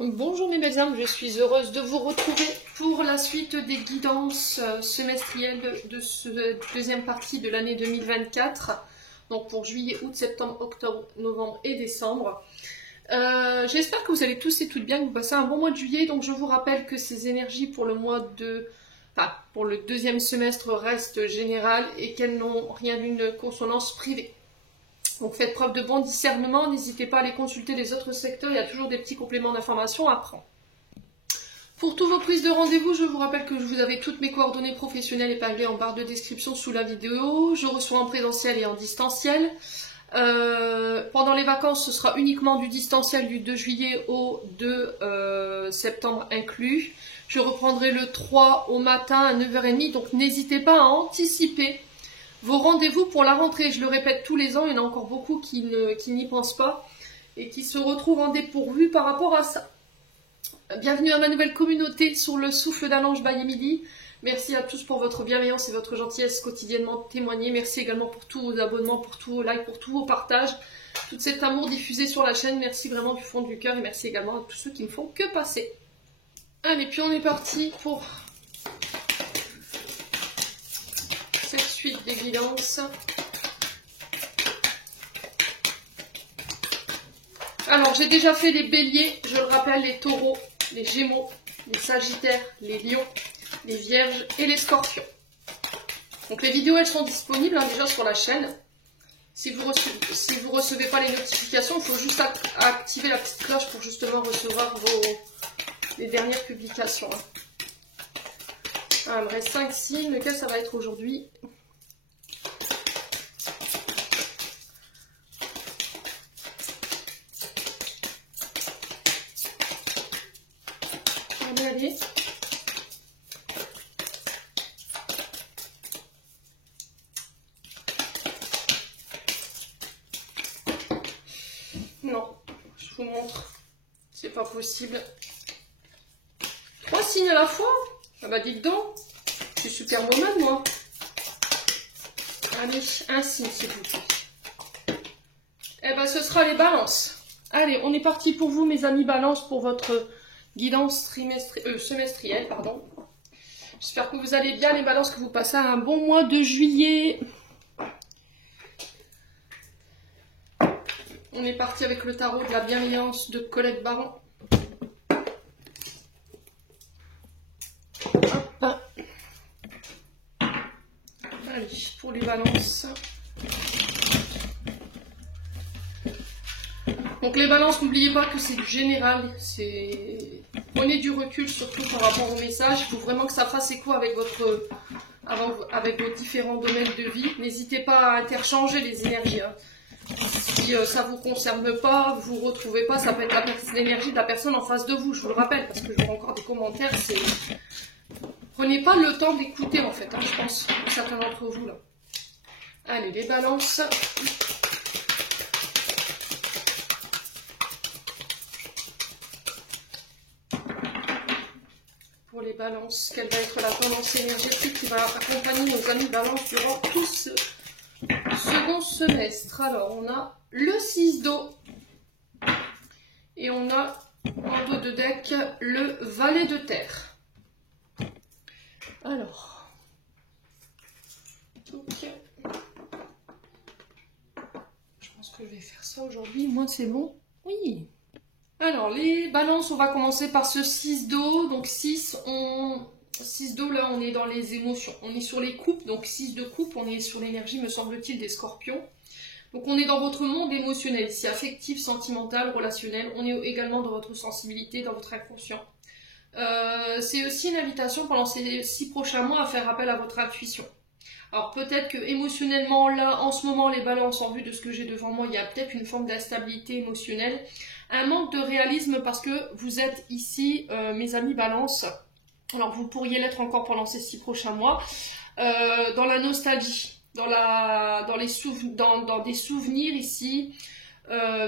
Bonjour mes belles âmes, je suis heureuse de vous retrouver pour la suite des guidances semestrielles de cette deuxième partie de l'année 2024. Donc pour juillet, août, septembre, octobre, novembre et décembre. J'espère que vous allez tous et toutes bien, que vous passez un bon mois de juillet. Donc je vous rappelle que ces énergies pour le mois de... Enfin, pour le deuxième semestre restent générales et qu'elles n'ont rien d'une consonance privée. Donc faites preuve de bon discernement, n'hésitez pas à aller consulter les autres secteurs, il y a toujours des petits compléments d'information à prendre. Pour toutes vos prises de rendez-vous, je vous rappelle que vous avez toutes mes coordonnées professionnelles épinglées en barre de description sous la vidéo. Je reçois en présentiel et en distanciel. Pendant les vacances, ce sera uniquement du distanciel du 2 juillet au 2 septembre inclus. Je reprendrai le 3 au matin à 9h30, donc n'hésitez pas à anticiper vos rendez-vous pour la rentrée. Je le répète tous les ans, il y en a encore beaucoup qui n'y pensent pas et qui se retrouvent en dépourvu par rapport à ça. Bienvenue à ma nouvelle communauté sur le souffle d'un ange by Emily. Merci à tous pour votre bienveillance et votre gentillesse quotidiennement témoignée. Merci également pour tous vos abonnements, pour tous vos likes, pour tous vos partages, tout cet amour diffusé sur la chaîne. Merci vraiment du fond du cœur et merci également à tous ceux qui ne font que passer. Allez, puis on est parti pour cette suite des guidances. Alors, j'ai déjà fait les béliers, je le rappelle, les taureaux, les gémeaux, les sagittaires, les lions, les vierges et les scorpions. Donc les vidéos, elles sont disponibles déjà sur la chaîne. Si vous recevez pas les notifications, il faut juste activer la petite cloche pour justement recevoir les dernières publications. Alors, il me reste 5 signes, lequel ça va être aujourd'hui? Allez. Non, je vous montre. C'est pas possible. 3 signes à la fois? Ah bah dites donc. Je suis Superwoman moi. Allez, un signe s'il vous plaît. Eh ben ce sera les balances. Allez, on est parti pour vous mes amis balance pour votre guidance semestrielle, pardon. J'espère que vous allez bien les balances, que vous passez un bon mois de juillet. On est parti avec le tarot de la bienveillance de Colette Baron. Hop. Allez, pour les balances. Donc les balances, n'oubliez pas que c'est du général, prenez du recul surtout par rapport au message, il faut vraiment que ça fasse écho avec vos différents domaines de vie. N'hésitez pas à interchanger les énergies. Hein. Si ça ne vous concerne pas, vous ne retrouvez pas, ça peut être l'énergie de la personne en face de vous, je vous le rappelle, parce que je vois encore des commentaires, prenez pas le temps d'écouter en fait, hein, je pense, pour certains d'entre vous là. Allez, les balances. Pour les balances, quelle va être la tendance énergétique qui va accompagner nos amis balances durant tout ce second semestre. Alors, on a le 6 d'eau et on a en dos de deck le valet de terre. Alors, ok. Je pense que je vais faire ça aujourd'hui. Moi, c'est bon. Oui. Alors, les balances, on va commencer par ce 6 d'eau. Donc 6 d'eau, là, on est dans les émotions. On est sur les coupes, donc 6 de coupe, on est sur l'énergie, me semble-t-il, des scorpions. Donc on est dans votre monde émotionnel, ici, affectif, sentimental, relationnel. On est également dans votre sensibilité, dans votre inconscient. C'est aussi une invitation pendant ces 6 prochains mois à faire appel à votre intuition. Alors peut-être que émotionnellement, là, en ce moment, les balances, en vue de ce que j'ai devant moi, il y a peut-être une forme d'instabilité émotionnelle, un manque de réalisme parce que vous êtes ici, mes amis balance. Alors vous pourriez l'être encore pendant ces 6 prochains mois, dans la nostalgie, dans des souvenirs ici,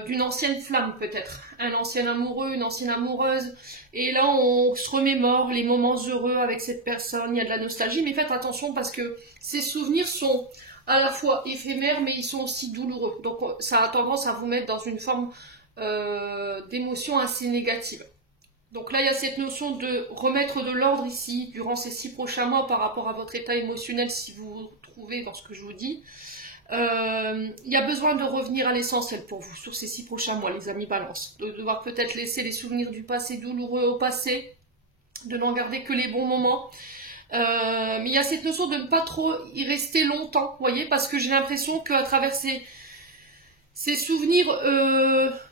d'une ancienne flamme peut-être, un ancien amoureux, une ancienne amoureuse, et là on se remémore les moments heureux avec cette personne, il y a de la nostalgie, mais faites attention parce que ces souvenirs sont à la fois éphémères mais ils sont aussi douloureux, donc ça a tendance à vous mettre dans une forme d'émotion assez négative. Donc là, il y a cette notion de remettre de l'ordre ici durant ces 6 prochains mois par rapport à votre état émotionnel si vous vous trouvez dans ce que je vous dis. Il y a besoin de revenir à l'essentiel pour vous sur ces 6 prochains mois, les amis balance. De devoir peut-être laisser les souvenirs du passé douloureux au passé, de n'en garder que les bons moments. Mais il y a cette notion de ne pas trop y rester longtemps, vous voyez, parce que j'ai l'impression qu'à travers ces souvenirs,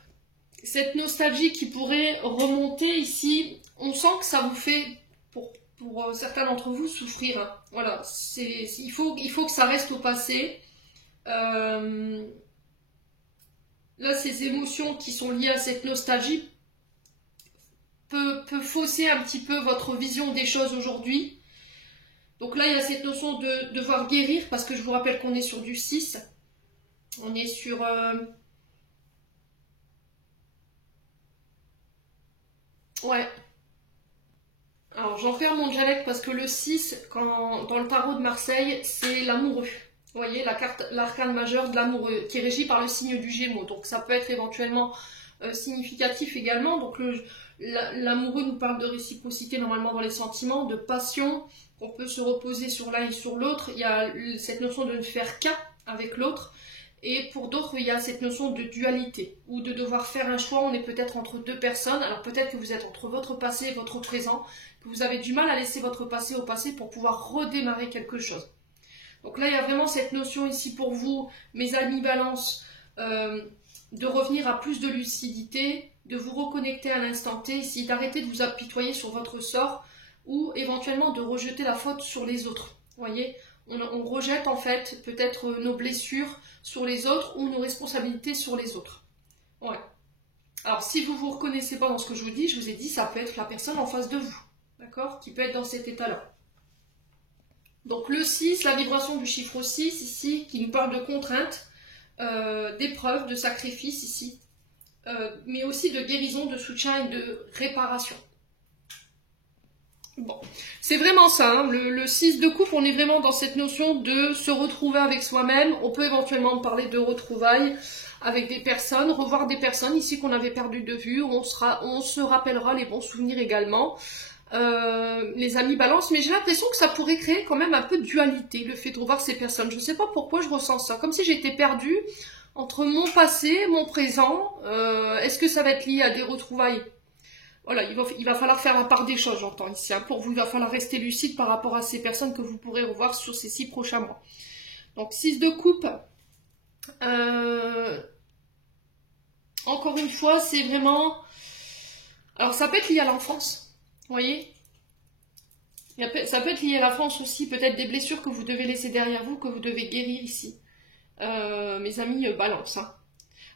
cette nostalgie qui pourrait remonter ici, on sent que ça vous fait, pour certains d'entre vous, souffrir. Hein. Voilà, il faut que ça reste au passé. Là, ces émotions qui sont liées à cette nostalgie peut fausser un petit peu votre vision des choses aujourd'hui. Donc là, il y a cette notion de devoir guérir, parce que je vous rappelle qu'on est sur du 6. On est sur... Ouais. Alors, j'enferme mon dialecte parce que le 6, dans le tarot de Marseille, c'est l'amoureux. Vous voyez, la carte, l'arcane majeur de l'amoureux, qui est régi par le signe du Gémeaux. Donc, ça peut être éventuellement significatif également. Donc, l'amoureux nous parle de réciprocité normalement dans les sentiments, de passion, qu'on peut se reposer sur l'un et sur l'autre. Il y a cette notion de ne faire qu'un avec l'autre. Et pour d'autres, il y a cette notion de dualité, ou de devoir faire un choix. On est peut-être entre deux personnes. Alors peut-être que vous êtes entre votre passé et votre présent, que vous avez du mal à laisser votre passé au passé pour pouvoir redémarrer quelque chose. Donc là, il y a vraiment cette notion ici pour vous, mes amis balance, de revenir à plus de lucidité, de vous reconnecter à l'instant T ici, d'arrêter de vous apitoyer sur votre sort, ou éventuellement de rejeter la faute sur les autres. Vous voyez, on rejette en fait peut-être nos blessures sur les autres ou nos responsabilités sur les autres. Ouais. Alors si vous ne vous reconnaissez pas dans ce que je vous dis, je vous ai dit, ça peut être la personne en face de vous, d'accord, qui peut être dans cet état-là. Donc le 6, la vibration du chiffre 6 ici, qui nous parle de contraintes, d'épreuves, de sacrifices ici, mais aussi de guérison, de soutien et de réparation. Bon, c'est vraiment ça, hein. Le 6 de coupe, on est vraiment dans cette notion de se retrouver avec soi-même. On peut éventuellement parler de retrouvailles avec des personnes, revoir des personnes ici qu'on avait perdu de vue, on se rappellera les bons souvenirs également. Les amis balance, mais j'ai l'impression que ça pourrait créer quand même un peu de dualité, le fait de revoir ces personnes. Je ne sais pas pourquoi je ressens ça, comme si j'étais perdue entre mon passé, mon présent. Est-ce que ça va être lié à des retrouvailles? Voilà, il va falloir faire la part des choses, j'entends ici. Hein. Pour vous, il va falloir rester lucide par rapport à ces personnes que vous pourrez revoir sur ces 6 prochains mois. Donc, 6 de coupe. Encore une fois, c'est vraiment... Alors, ça peut être lié à l'enfance, vous voyez. Ça peut être lié à l'enfance aussi, peut-être des blessures que vous devez laisser derrière vous, que vous devez guérir ici. Mes amis, balance. Hein.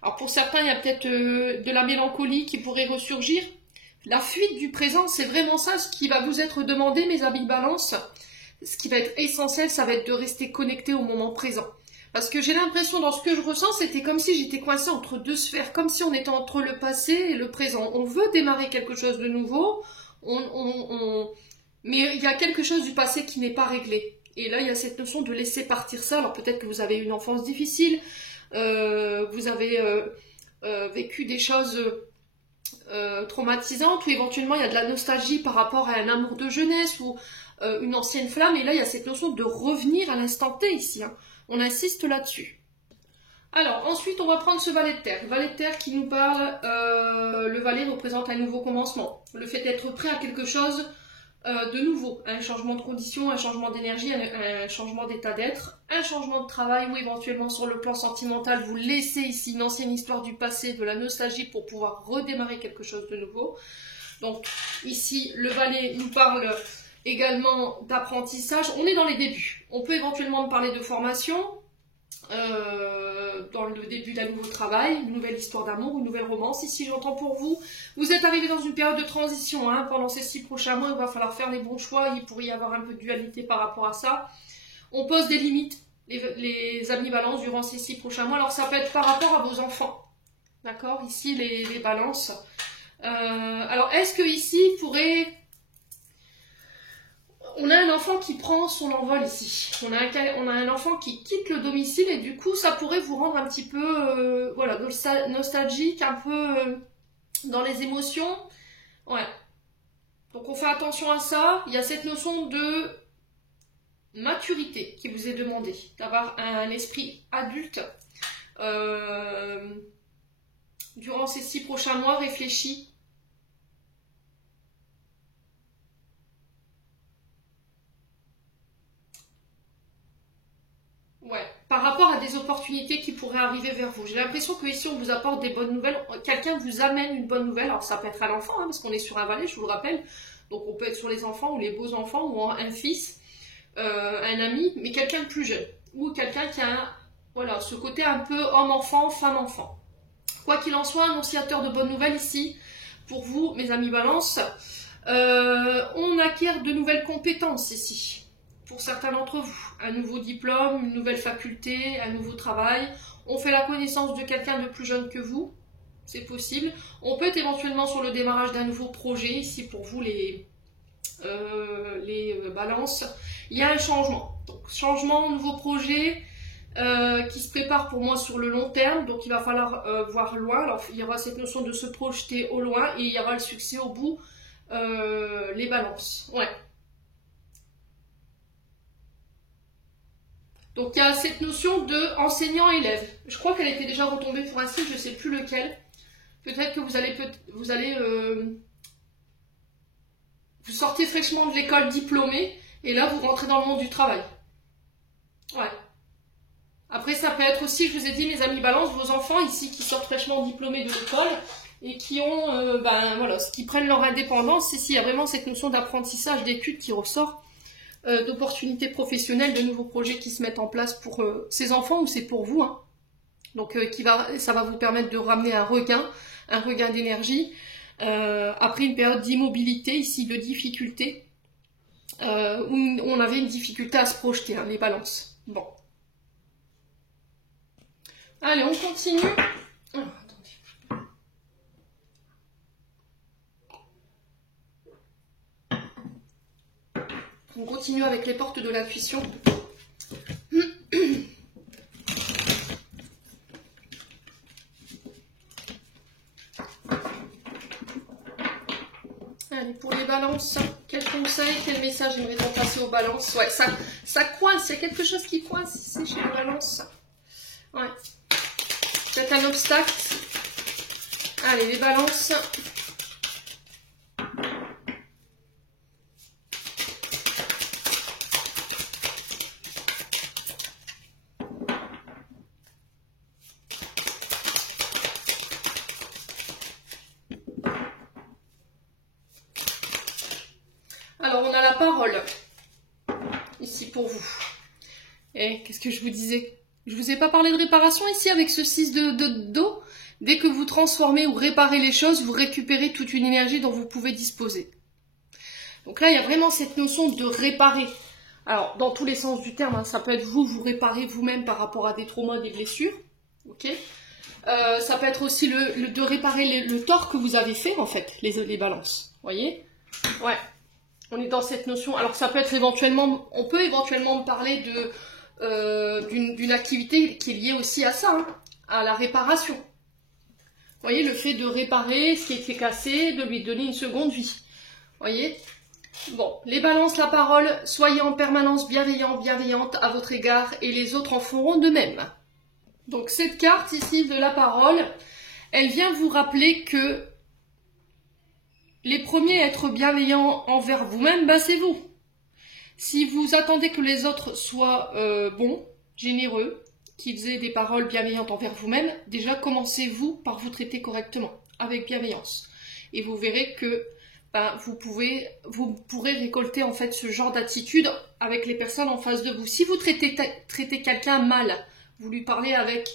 Alors, pour certains, il y a peut-être de la mélancolie qui pourrait ressurgir. La fuite du présent, c'est vraiment ça ce qui va vous être demandé, mes amis balance. Ce qui va être essentiel, ça va être de rester connecté au moment présent. Parce que j'ai l'impression, dans ce que je ressens, c'était comme si j'étais coincée entre deux sphères, comme si on était entre le passé et le présent. On veut démarrer quelque chose de nouveau, mais il y a quelque chose du passé qui n'est pas réglé. Et là, il y a cette notion de laisser partir ça. Alors peut-être que vous avez une enfance difficile, vous avez vécu des choses... traumatisante, ou éventuellement il y a de la nostalgie par rapport à un amour de jeunesse ou une ancienne flamme, et là il y a cette notion de revenir à l'instant T ici, hein. On insiste là-dessus. Alors ensuite on va prendre ce valet de terre, le valet de terre qui nous parle, le valet représente un nouveau commencement, le fait d'être prêt à quelque chose de nouveau, un changement de condition, un changement d'énergie, un changement d'état d'être, un changement de travail, ou éventuellement sur le plan sentimental, vous laissez ici une ancienne histoire du passé, de la nostalgie pour pouvoir redémarrer quelque chose de nouveau. Donc ici, le valet nous parle également d'apprentissage. On est dans les débuts. On peut éventuellement parler de formation, dans le début d'un nouveau travail, une nouvelle histoire d'amour, une nouvelle romance. Ici, j'entends pour vous, vous êtes arrivé dans une période de transition, hein. Pendant ces 6 prochains mois, il va falloir faire les bons choix, il pourrait y avoir un peu de dualité par rapport à ça. On pose des limites, les amis balance, durant ces 6 prochains mois. Alors, ça peut être par rapport à vos enfants, d'accord. Ici, les balances. Alors, est-ce que ici, il pourrait... On a un enfant qui prend son envol ici. On a un enfant qui quitte le domicile, et du coup, ça pourrait vous rendre un petit peu voilà, nostalgique, un peu dans les émotions. Ouais. Donc on fait attention à ça. Il y a cette notion de maturité qui vous est demandée, d'avoir un esprit adulte durant ces 6 prochains mois, réfléchi. Ouais, par rapport à des opportunités qui pourraient arriver vers vous. J'ai l'impression que ici on vous apporte des bonnes nouvelles, quelqu'un vous amène une bonne nouvelle, alors ça peut être à l'enfant, hein, parce qu'on est sur un valet, je vous le rappelle, donc on peut être sur les enfants ou les beaux enfants ou un fils, un ami, mais quelqu'un de plus jeune, ou quelqu'un qui a voilà, ce côté un peu homme-enfant, femme-enfant. Quoi qu'il en soit, annonciateur de bonnes nouvelles ici, pour vous, mes amis Balance, on acquiert de nouvelles compétences ici. Pour certains d'entre vous, un nouveau diplôme, une nouvelle faculté, un nouveau travail. On fait la connaissance de quelqu'un de plus jeune que vous, c'est possible. On peut être éventuellement sur le démarrage d'un nouveau projet, ici pour vous les balances. Il y a un changement. Donc changement, nouveau projet qui se prépare pour moi sur le long terme, donc il va falloir voir loin. Alors il y aura cette notion de se projeter au loin et il y aura le succès au bout, les balances. Ouais. Donc il y a cette notion de enseignant-élève. Je crois qu'elle était déjà retombée pour un site, je ne sais plus lequel. Peut-être que vous sortez fraîchement de l'école diplômée et là vous rentrez dans le monde du travail. Ouais. Après ça peut être aussi, je vous ai dit mes amis Balance, vos enfants ici qui sortent fraîchement diplômés de l'école et qui ont, qui prennent leur indépendance. Ici il y a vraiment cette notion d'apprentissage, d'études qui ressort. D'opportunités professionnelles, de nouveaux projets qui se mettent en place pour ces enfants ou c'est pour vous. Hein. Donc ça va vous permettre de ramener un regain d'énergie. Après une période d'immobilité, ici de difficulté, où on avait une difficulté à se projeter, hein, les balances. Bon. Allez, on continue. Oh, on continue avec les portes de l'intuition. Allez, pour les balances, quel conseil, quel message aimerait-on passer aux balances? Ouais, ça coince, il y a quelque chose qui coince ici chez les balances. Ouais. C'est un obstacle. Allez, les balances. Alors, on a la parole, ici pour vous. Et qu'est-ce que je vous disais? Je vous ai pas parlé de réparation ici avec ce 6 de dos. Dès que vous transformez ou réparez les choses, vous récupérez toute une énergie dont vous pouvez disposer. Donc là, il y a vraiment cette notion de réparer. Alors, dans tous les sens du terme, hein, ça peut être vous réparez vous-même par rapport à des traumas, des blessures. Ok. Ça peut être aussi de réparer le tort que vous avez fait, en fait, les balances. Vous voyez? Ouais. On est dans cette notion. Alors ça peut être éventuellement, on peut éventuellement parler d'une activité qui est liée aussi à ça, hein, à la réparation. Vous voyez, le fait de réparer ce qui était cassé, de lui donner une seconde vie. Vous voyez? Bon, les balances, la parole, soyez en permanence bienveillante à votre égard et les autres en feront de même. Donc cette carte ici de la parole, elle vient vous rappeler que les premiers à être bienveillants envers vous-même, ben c'est vous. Si vous attendez que les autres soient bons, généreux, qu'ils aient des paroles bienveillantes envers vous-même, déjà commencez-vous par vous traiter correctement, avec bienveillance. Et vous verrez que ben, vous pourrez récolter en fait ce genre d'attitude avec les personnes en face de vous. Si vous traitez quelqu'un mal, vous lui parlez avec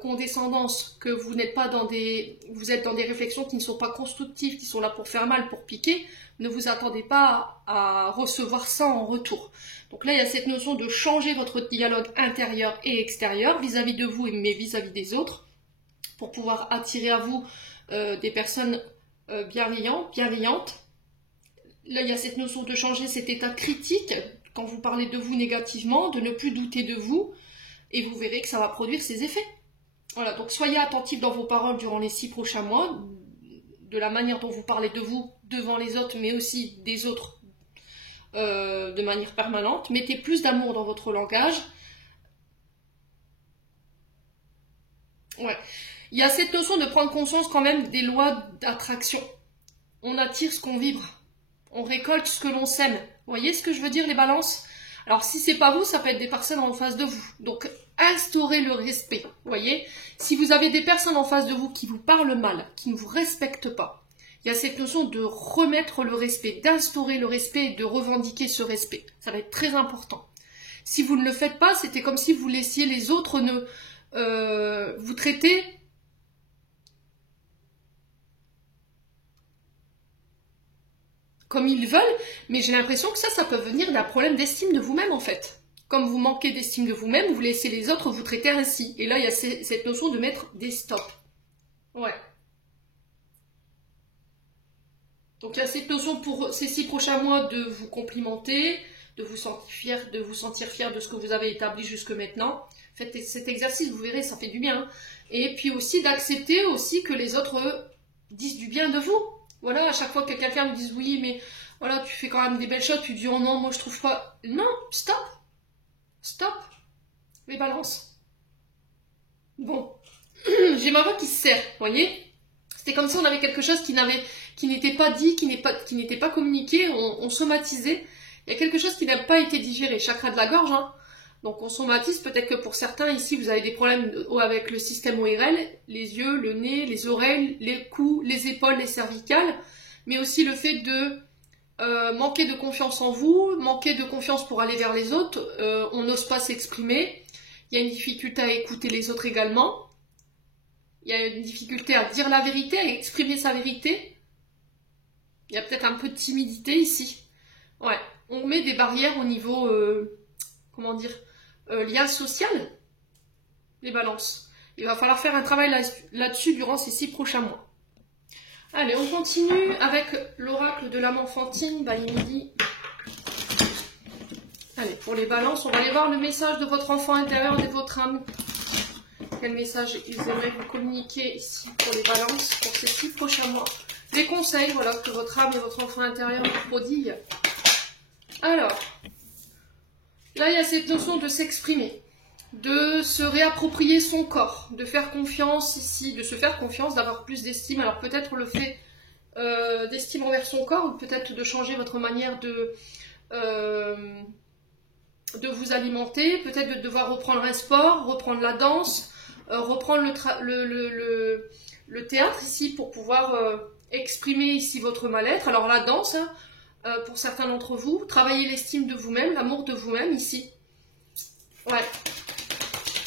condescendance, que vous êtes dans des réflexions qui ne sont pas constructives, qui sont là pour faire mal, pour piquer, ne vous attendez pas à recevoir ça en retour. Donc là, il y a cette notion de changer votre dialogue intérieur et extérieur vis-à-vis de vous, mais vis-à-vis des autres, pour pouvoir attirer à vous des personnes bienveillantes. Là, il y a cette notion de changer cet état critique, quand vous parlez de vous négativement, de ne plus douter de vous, et vous verrez que ça va produire ses effets. Voilà, donc soyez attentifs dans vos paroles durant les 6 prochains mois, de la manière dont vous parlez de vous, devant les autres, mais aussi des autres de manière permanente. Mettez plus d'amour dans votre langage. Ouais. Il y a cette notion de prendre conscience quand même des lois d'attraction. On attire ce qu'on vibre. On récolte ce que l'on sème. Vous voyez ce que je veux dire, les balances? Alors, si c'est pas vous, ça peut être des personnes en face de vous. Donc, instaurez le respect. Vous voyez? Si vous avez des personnes en face de vous qui vous parlent mal, qui ne vous respectent pas, il y a cette notion de remettre le respect, d'instaurer le respect et de revendiquer ce respect. Ça va être très important. Si vous ne le faites pas, c'était comme si vous laissiez les autres vous traiter comme ils veulent, mais j'ai l'impression que ça peut venir d'un problème d'estime de vous-même en fait. Comme vous manquez d'estime de vous-même, vous laissez les autres vous traiter ainsi. Et là, il y a cette notion de mettre des stops. Ouais. Donc il y a cette notion pour ces 6 prochains mois de vous complimenter, de vous sentir fier de ce que vous avez établi jusque maintenant. Faites cet exercice, vous verrez, ça fait du bien. Et puis aussi d'accepter aussi que les autres disent du bien de vous. Voilà, à chaque fois que quelqu'un me dise oui, mais voilà, tu fais quand même des belles choses, tu dis oh non, moi je trouve pas. Non, stop. Stop. Les balances. Bon. J'ai ma voix qui se serre, vous voyez? C'était comme si on avait quelque chose qui n'était pas dit, qui n'était pas communiqué, on somatisait. Il y a quelque chose qui n'a pas été digéré, chakra de la gorge, hein. Donc on somatise, peut-être que pour certains ici vous avez des problèmes avec le système ORL, les yeux, le nez, les oreilles, les coups, les épaules, les cervicales, mais aussi le fait de manquer de confiance en vous, manquer de confiance pour aller vers les autres, on n'ose pas s'exprimer, il y a une difficulté à écouter les autres également, il y a une difficulté à dire la vérité, à exprimer sa vérité, il y a peut-être un peu de timidité ici. Ouais, on met des barrières au niveau, comment dire, lien social, les balances. Il va falloir faire un travail là-dessus durant ces 6 prochains mois. Allez, on continue avec l'oracle de l'âme enfantine, by Midi. Allez, pour les balances, on va aller voir le message de votre enfant intérieur, de votre âme. Quel message ils aimeraient vous communiquer ici pour les balances, pour ces 6 prochains mois. Les conseils, voilà, que votre âme et votre enfant intérieur vous prodiguent. Alors, là, il y a cette notion de s'exprimer, de se réapproprier son corps, de faire confiance ici, de se faire confiance, d'avoir plus d'estime. Alors peut-être le fait d'estime envers son corps, ou peut-être de changer votre manière de vous alimenter, peut-être de devoir reprendre un sport, reprendre la danse, reprendre le théâtre ici pour pouvoir exprimer ici votre mal-être. Alors la danse, hein, pour certains d'entre vous, travailler l'estime de vous-même, l'amour de vous-même ici. Ouais.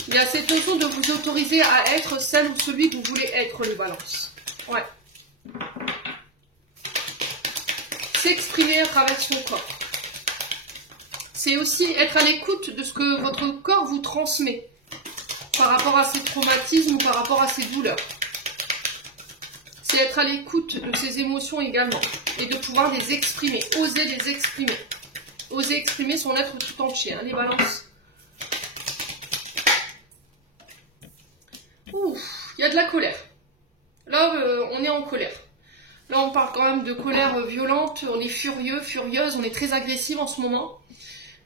Il y a cette notion de vous autoriser à être celle ou celui que vous voulez être, les balances. Ouais. S'exprimer à travers son corps. C'est aussi être à l'écoute de ce que votre corps vous transmet par rapport à ses traumatismes ou par rapport à ses douleurs. C'est être à l'écoute de ses émotions également et de pouvoir les exprimer, oser les exprimer. Oser exprimer son être tout entier, hein, les balances. Ouh, il y a de la colère. Là, on est en colère. Là, on parle quand même de colère violente, on est furieux, furieuse, on est très agressive en ce moment.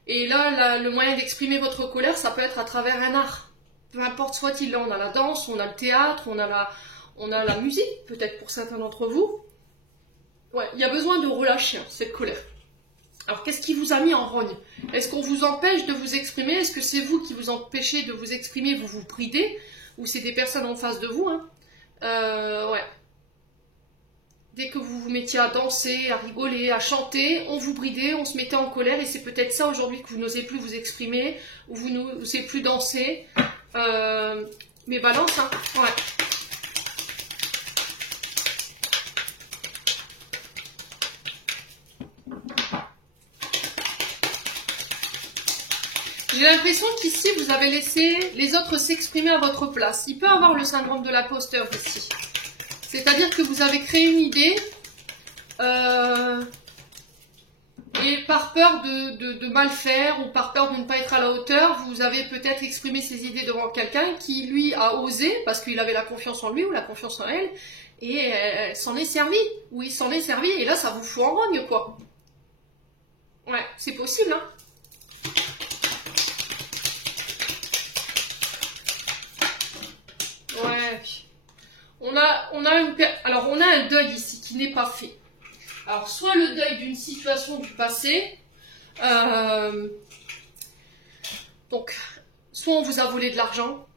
Et là, le moyen d'exprimer votre colère, ça peut être à travers un art. Peu importe soit-il, là, on a la danse, on a le théâtre, on a la musique, peut-être pour certains d'entre vous. Ouais, il y a besoin de relâcher hein, cette colère. Alors, qu'est-ce qui vous a mis en rogne? Est-ce qu'on vous empêche de vous exprimer? Est-ce que c'est vous qui vous empêchez de vous exprimer, vous vous bridez? Ou c'est des personnes en face de vous hein? Ouais. Dès que vous vous mettiez à danser, à rigoler, à chanter, on vous bridait, on se mettait en colère. Et c'est peut-être ça aujourd'hui que vous n'osez plus vous exprimer, ou vous n'osez plus danser. Mais balance, hein? Ouais. J'ai l'impression qu'ici, vous avez laissé les autres s'exprimer à votre place. Il peut y avoir le syndrome de l'imposteur ici. C'est-à-dire que vous avez créé une idée et par peur de mal faire ou par peur de ne pas être à la hauteur, vous avez peut-être exprimé ces idées devant quelqu'un qui, lui, a osé parce qu'il avait la confiance en lui ou la confiance en elle et elle s'en est servie, ou il s'en est servi, et là ça vous fout en rogne, quoi. Ouais, c'est possible, hein. Ouais. On a un deuil ici qui n'est pas fait. Alors, soit le deuil d'une situation du passé, donc, soit on vous a volé de l'argent,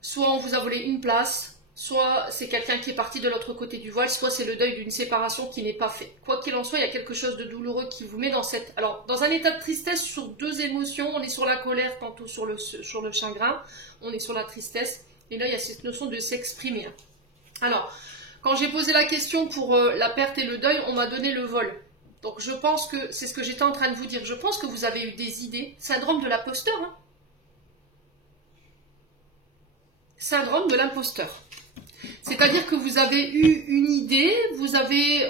soit on vous a volé une place, soit c'est quelqu'un qui est parti de l'autre côté du voile, soit c'est le deuil d'une séparation qui n'est pas fait. Quoi qu'il en soit, il y a quelque chose de douloureux qui vous met dans un état de tristesse sur deux émotions. On est sur la colère, tantôt sur le chagrin, on est sur la tristesse, et là il y a cette notion de s'exprimer. Alors, quand j'ai posé la question pour la perte et le deuil, on m'a donné le vol. Donc je pense que, c'est ce que j'étais en train de vous dire, je pense que vous avez eu des idées. Syndrome de l'imposteur, hein. Syndrome de l'imposteur. C'est-à-dire que vous avez eu une idée, vous avez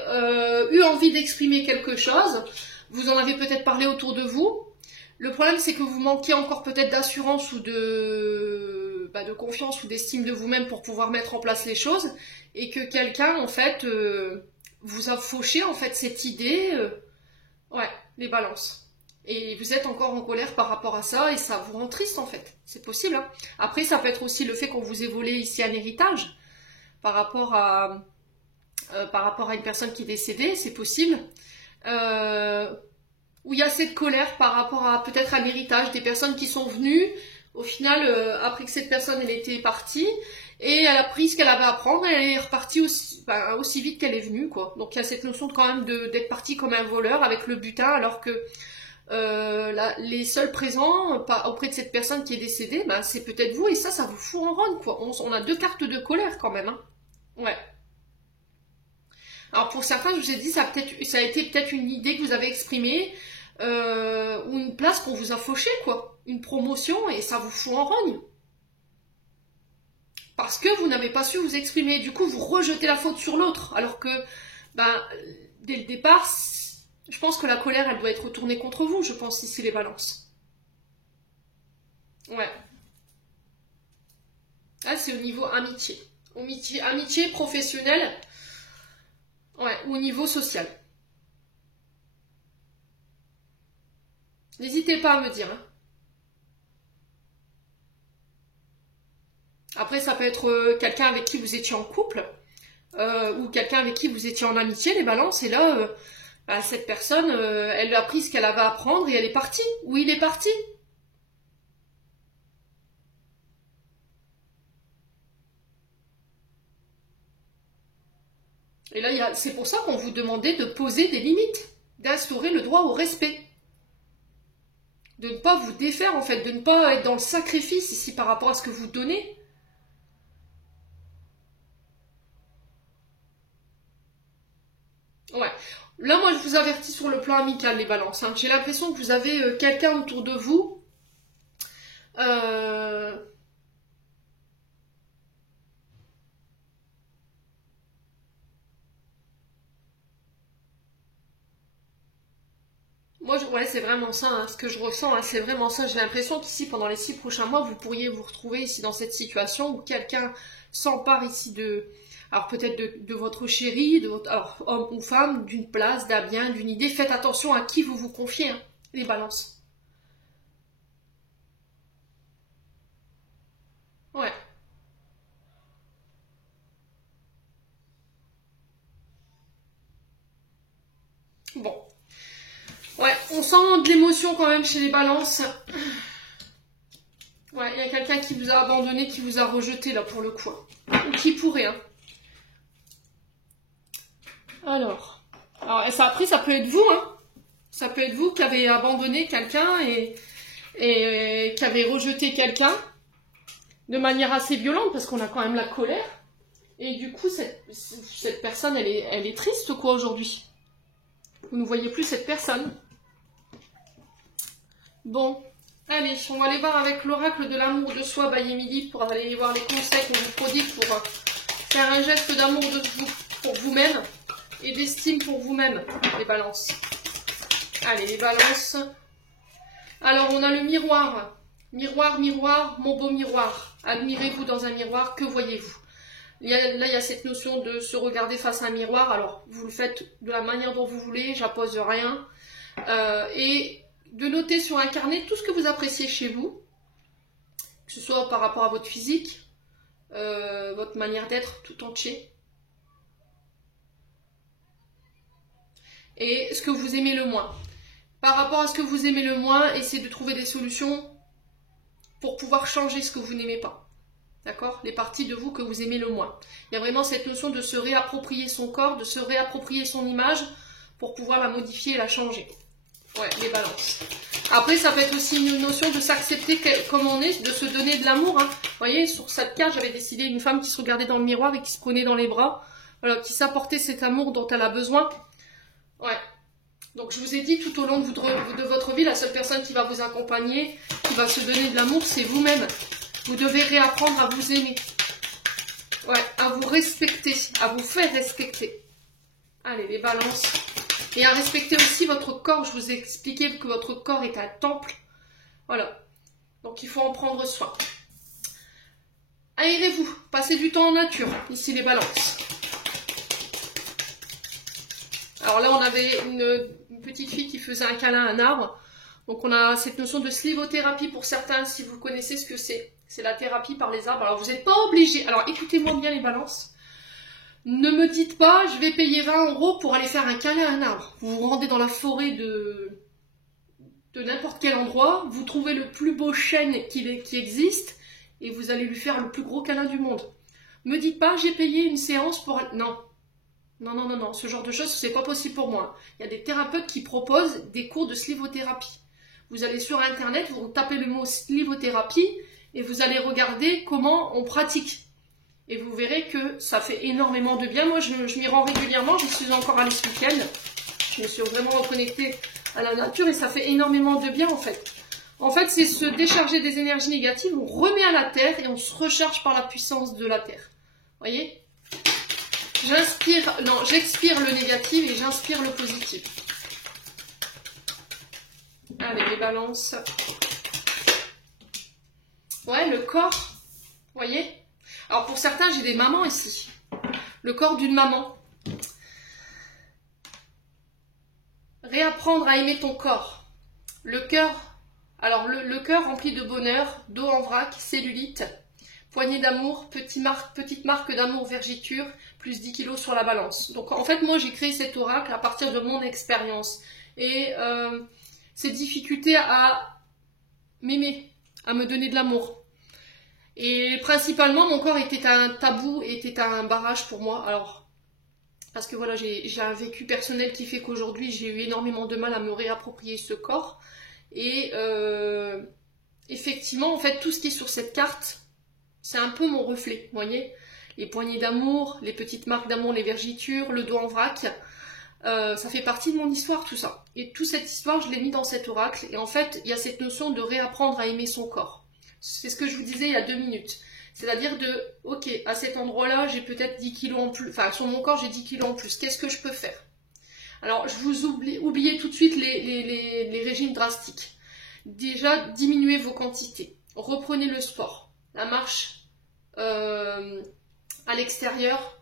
eu envie d'exprimer quelque chose, vous en avez peut-être parlé autour de vous. Le problème, c'est que vous manquez encore peut-être d'assurance ou de confiance ou d'estime de vous-même pour pouvoir mettre en place les choses, et que quelqu'un, en fait, vous a fauché, en fait, cette idée, ouais, les balances. Et vous êtes encore en colère par rapport à ça, et ça vous rend triste, en fait. C'est possible, hein. Après, ça peut être aussi le fait qu'on vous ait volé ici un héritage, par rapport à une personne qui est décédée, c'est possible. Où il y a cette colère par rapport à peut-être un héritage, des personnes qui sont venues, au final, après que cette personne elle était partie, et elle a pris ce qu'elle avait à prendre, et elle est repartie aussi vite qu'elle est venue, quoi. Donc il y a cette notion quand même d'être partie comme un voleur avec le butin, alors que les seuls présents auprès de cette personne qui est décédée, c'est peut-être vous, et ça vous fout en rogne, quoi. On a deux cartes de colère quand même, hein. Ouais. Alors pour certains, je vous ai dit, ça a été peut-être une idée que vous avez exprimée, ou une place qu'on vous a fauchée, quoi. Une promotion, et ça vous fout en rogne. Parce que vous n'avez pas su vous exprimer. Du coup, vous rejetez la faute sur l'autre. Alors que, dès le départ, je pense que la colère, elle doit être retournée contre vous, je pense, ici, les balances. Ouais. Là, c'est au niveau amitié. Amitié professionnelle, ouais, ou au niveau social. N'hésitez pas à me dire, hein. Après, ça peut être quelqu'un avec qui vous étiez en couple, ou quelqu'un avec qui vous étiez en amitié, les balances, et là, cette personne, elle a pris ce qu'elle avait à prendre et elle est partie, ou il est parti. Et là, c'est pour ça qu'on vous demandait de poser des limites, d'instaurer le droit au respect. De ne pas vous défaire, en fait, de ne pas être dans le sacrifice ici par rapport à ce que vous donnez. Ouais. Là, moi, je vous avertis sur le plan amical, les balances, hein. J'ai l'impression que vous avez quelqu'un autour de vous. Moi, ouais, c'est vraiment ça, hein, ce que je ressens, hein, c'est vraiment ça. J'ai l'impression qu'ici, pendant les 6 prochains mois, vous pourriez vous retrouver ici dans cette situation où quelqu'un s'empare ici alors peut-être de votre chéri, alors, homme ou femme, d'une place, d'un bien, d'une idée. Faites attention à qui vous vous confiez, hein, les balances. Ouais. Bon. Ouais, on sent de l'émotion quand même chez les balances. Ouais, il y a quelqu'un qui vous a abandonné, qui vous a rejeté là pour le coup. Ou qui pourrait, hein. Alors ça, après, ça peut être vous, hein. Ça peut être vous qui avez abandonné quelqu'un et qui avez rejeté quelqu'un de manière assez violente, parce qu'on a quand même la colère. Et du coup, cette personne, elle est triste, quoi, aujourd'hui. Vous ne voyez plus cette personne. Bon, allez, on va aller voir avec l'oracle de l'amour de soi, by Emily, pour aller voir les conseils qu'on vous prodigue pour faire un geste d'amour pour vous-même et d'estime pour vous-même, les balances. Allez, les balances. Alors, on a le miroir. Miroir, miroir, mon beau miroir. Admirez-vous dans un miroir, que voyez-vous? Là, il y a cette notion de se regarder face à un miroir. Alors, vous le faites de la manière dont vous voulez, j'impose rien. Et de noter sur un carnet tout ce que vous appréciez chez vous, que ce soit par rapport à votre physique, votre manière d'être tout entier, et ce que vous aimez le moins. Par rapport à ce que vous aimez le moins, essayez de trouver des solutions pour pouvoir changer ce que vous n'aimez pas. D'accord? Les parties de vous que vous aimez le moins. Il y a vraiment cette notion de se réapproprier son corps, de se réapproprier son image pour pouvoir la modifier et la changer. Ouais, les balances. Après, ça peut être aussi une notion de s'accepter comme on est, de se donner de l'amour. Hein. Vous voyez, sur cette carte, j'avais décidé une femme qui se regardait dans le miroir et qui se prenait dans les bras, voilà, qui s'apportait cet amour dont elle a besoin. Ouais. Donc, je vous ai dit, tout au long de votre vie, la seule personne qui va vous accompagner, qui va se donner de l'amour, c'est vous-même. Vous devez réapprendre à vous aimer. Ouais, à vous respecter, à vous faire respecter. Allez, les balances. Et à respecter aussi votre corps. Je vous ai expliqué que votre corps est un temple. Voilà. Donc, il faut en prendre soin. Aérez-vous. Passez du temps en nature. Ici, les balances. Alors là, on avait une petite fille qui faisait un câlin à un arbre. Donc, on a cette notion de slivothérapie pour certains, si vous connaissez ce que c'est. C'est la thérapie par les arbres. Alors, vous n'êtes pas obligé. Alors, écoutez-moi bien les balances. Ne me dites pas, je vais payer 20 € pour aller faire un câlin à un arbre. Vous vous rendez dans la forêt de n'importe quel endroit, vous trouvez le plus beau chêne qui existe et vous allez lui faire le plus gros câlin du monde. Me dites pas, j'ai payé une séance pour... Non. Non, non, non, non. Ce genre de choses, c'est pas possible pour moi. Il y a des thérapeutes qui proposent des cours de slivothérapie. Vous allez sur Internet, vous tapez le mot slivothérapie et vous allez regarder comment on pratique. Et vous verrez que ça fait énormément de bien. Moi, je m'y rends régulièrement. Je suis encore allée ce week-end. Je me suis vraiment reconnectée à la nature et ça fait énormément de bien en fait. En fait, c'est se décharger des énergies négatives. On remet à la terre et on se recharge par la puissance de la terre. Voyez? J'expire le négatif et j'inspire le positif. Allez, les balances. Ouais, le corps. Voyez? Alors pour certains, j'ai des mamans ici. Le corps d'une maman. Réapprendre à aimer ton corps. Le cœur. Alors le cœur rempli de bonheur, dos en vrac, cellulite, poignée d'amour, petite marque d'amour vergiture, plus 10 kg sur la balance. Donc en fait, moi j'ai créé cet oracle à partir de mon expérience. Et ces difficultés à m'aimer, à me donner de l'amour. Et principalement, mon corps était un tabou, était un barrage pour moi. Alors, parce que voilà, j'ai un vécu personnel qui fait qu'aujourd'hui, j'ai eu énormément de mal à me réapproprier ce corps. Et effectivement, en fait, tout ce qui est sur cette carte, c'est un peu mon reflet, vous voyez. Les poignées d'amour, les petites marques d'amour, les vergitures, le dos en vrac, ça fait partie de mon histoire, tout ça. Et toute cette histoire, je l'ai mis dans cet oracle. Et en fait, il y a cette notion de réapprendre à aimer son corps. C'est ce que je vous disais il y a 2 minutes. C'est-à-dire de, ok, à cet endroit-là, j'ai peut-être 10 kilos en plus. Enfin, sur mon corps, j'ai 10 kilos en plus. Qu'est-ce que je peux faire? Alors, je vous oubliez tout de suite les régimes drastiques. Déjà, diminuez vos quantités. Reprenez le sport. La marche à l'extérieur,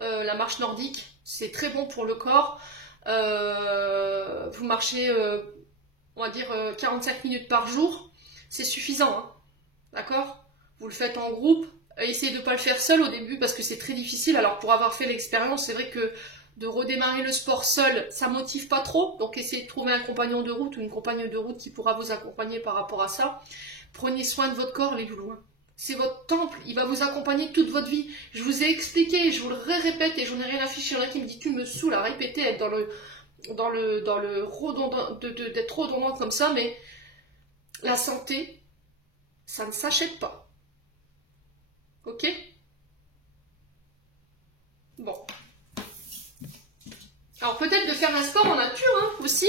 la marche nordique, c'est très bon pour le corps. Vous marchez, on va dire, 45 minutes par jour. C'est suffisant, hein. D'accord? Vous le faites en groupe. Essayez de ne pas le faire seul au début parce que c'est très difficile. Alors pour avoir fait l'expérience, c'est vrai que de redémarrer le sport seul, ça motive pas trop. Donc essayez de trouver un compagnon de route ou une compagne de route qui pourra vous accompagner par rapport à ça. Prenez soin de votre corps, les loulous. C'est votre temple, il va vous accompagner toute votre vie. Je vous ai expliqué, je vous le répète et j'en ai rien affiché. Il y en a qui me dit tu me saoules à répéter, être dans le redondant, d'être redondant comme ça, mais la santé, ça ne s'achète pas. Ok? Bon. Alors peut-être de faire un sport en nature, hein, aussi.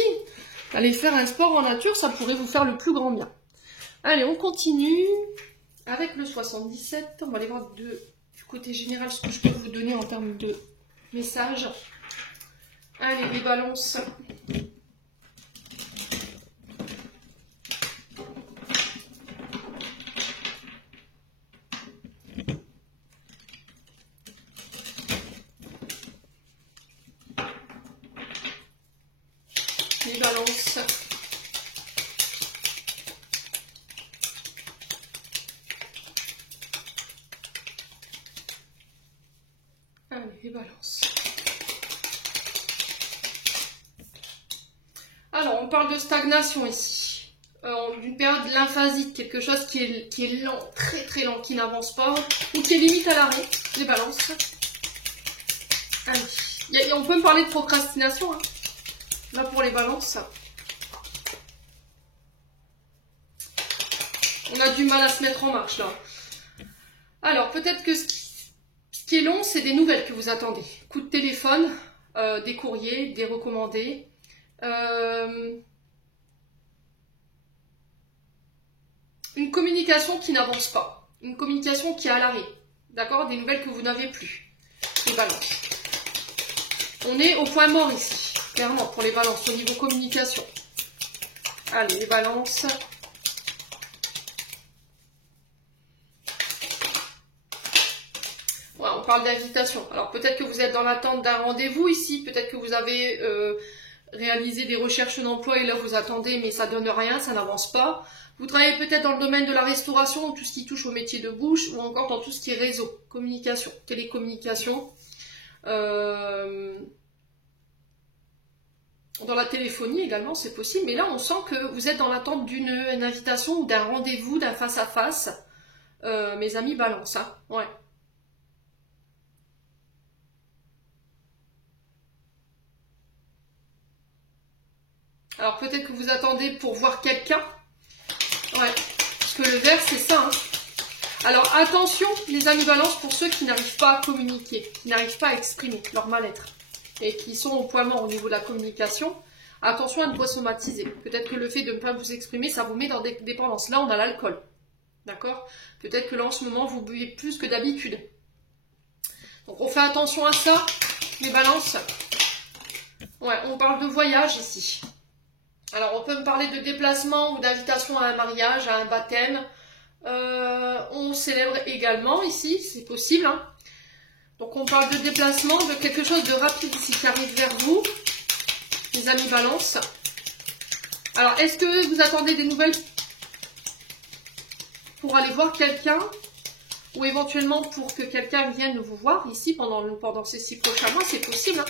Aller faire un sport en nature, ça pourrait vous faire le plus grand bien. Allez, on continue avec le 77. On va aller voir du côté général ce que je peux vous donner en termes de messages. Allez, les balances. les balances. Allez, les balances. Alors, on parle de stagnation ici. D'une période lymphasique, quelque chose qui est lent, très très lent, qui n'avance pas, ou qui est limite à l'arrêt, les balances. Allez. On peut me parler de procrastination, hein. Là pour les balances. On a du mal à se mettre en marche là. Alors, peut-être que ce qui est long, c'est des nouvelles que vous attendez. Coup de téléphone, des courriers, des recommandés. Une communication qui n'avance pas. Une communication qui est à l'arrêt. D'accord? Des nouvelles que vous n'avez plus. Les balances. On est au point mort ici. Clairement, pour les balances, au niveau communication. Allez, les balances. Ouais, on parle d'invitation. Alors, peut-être que vous êtes dans l'attente d'un rendez-vous ici. Peut-être que vous avez réalisé des recherches d'emploi et là, vous attendez, mais ça donne rien, ça n'avance pas. Vous travaillez peut-être dans le domaine de la restauration, tout ce qui touche au métier de bouche, ou encore dans tout ce qui est réseau, communication, télécommunication. Dans la téléphonie également, c'est possible. Mais là, on sent que vous êtes dans l'attente d'une invitation ou d'un rendez-vous, d'un face-à-face. Mes amis, balance, hein. Ouais. Alors, peut-être que vous attendez pour voir quelqu'un. Ouais. Parce que le vert, c'est ça, hein. Alors, attention, les amis balance, pour ceux qui n'arrivent pas à communiquer, qui n'arrivent pas à exprimer leur mal-être et qui sont au point mort au niveau de la communication, attention à ne pas somatiser. Peut-être que le fait de ne pas vous exprimer, ça vous met dans des dépendances. Là, on a l'alcool. D'accord? Peut-être que là, en ce moment, vous buvez plus que d'habitude. Donc, on fait attention à ça, les balances. Ouais, on parle de voyage ici. Alors, on peut me parler de déplacement ou d'invitation à un mariage, à un baptême. On célèbre également ici, c'est possible, hein. Donc on parle de déplacement, de quelque chose de rapide ici qui arrive vers vous, les amis balance. Alors est-ce que vous attendez des nouvelles pour aller voir quelqu'un ou éventuellement pour que quelqu'un vienne vous voir ici pendant ces 6 prochains mois? C'est possible, hein.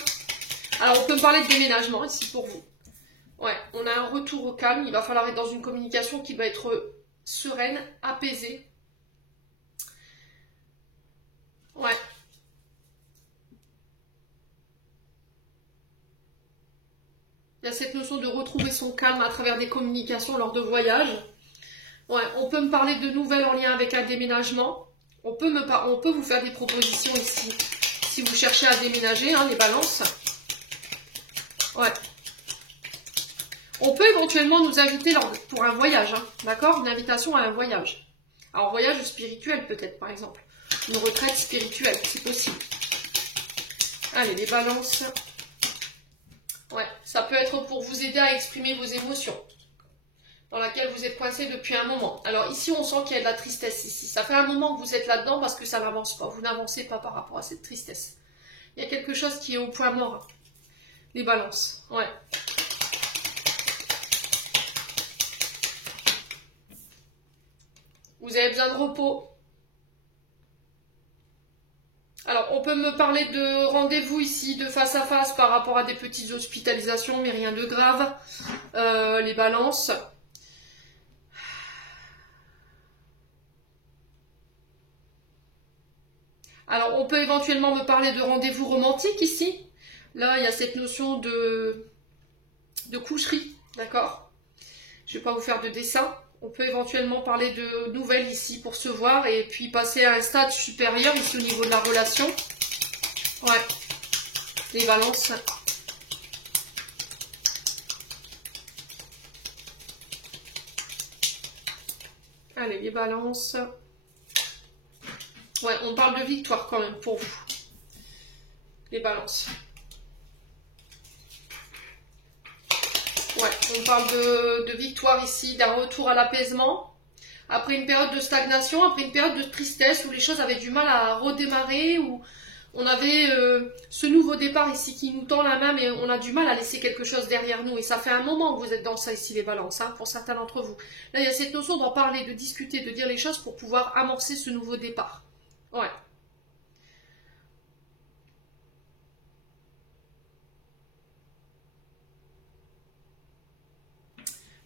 Alors on peut me parler de déménagement ici pour vous. Ouais, on a un retour au calme, il va falloir être dans une communication qui va être sereine, apaisée. Ouais. Il y a cette notion de retrouver son calme à travers des communications lors de voyages. Ouais, on peut me parler de nouvelles en lien avec un déménagement. On peut vous faire des propositions ici, si vous cherchez à déménager, hein, les balances. Ouais. On peut éventuellement nous inviter pour un voyage, hein, d'accord? Une invitation à un voyage. Alors, voyage spirituel peut-être, par exemple. Une retraite spirituelle, c'est possible. Allez, les balances. Ouais, ça peut être pour vous aider à exprimer vos émotions, dans laquelle vous êtes coincé depuis un moment. Alors ici, on sent qu'il y a de la tristesse ici. Ça fait un moment que vous êtes là-dedans parce que ça n'avance pas. Vous n'avancez pas par rapport à cette tristesse. Il y a quelque chose qui est au point mort. Les balances, ouais. Vous avez besoin de repos. Alors, on peut me parler de rendez-vous ici, de face à face par rapport à des petites hospitalisations, mais rien de grave. Les balances. Alors, on peut éventuellement me parler de rendez-vous romantique ici. Là, il y a cette notion de coucherie, d'accord? Je ne vais pas vous faire de dessin. On peut éventuellement parler de nouvelles ici pour se voir et puis passer à un stade supérieur ici au niveau de la relation. Ouais, les balances. Allez, les balances. Ouais, on parle de victoire quand même pour vous. Les balances. Ouais, on parle de victoire ici, d'un retour à l'apaisement. Après une période de stagnation, après une période de tristesse où les choses avaient du mal à redémarrer, où On avait ce nouveau départ ici qui nous tend la main, mais on a du mal à laisser quelque chose derrière nous. Et ça fait un moment que vous êtes dans ça ici, les balances, hein, pour certains d'entre vous. Là, il y a cette notion d'en parler, de discuter, de dire les choses pour pouvoir amorcer ce nouveau départ. Ouais.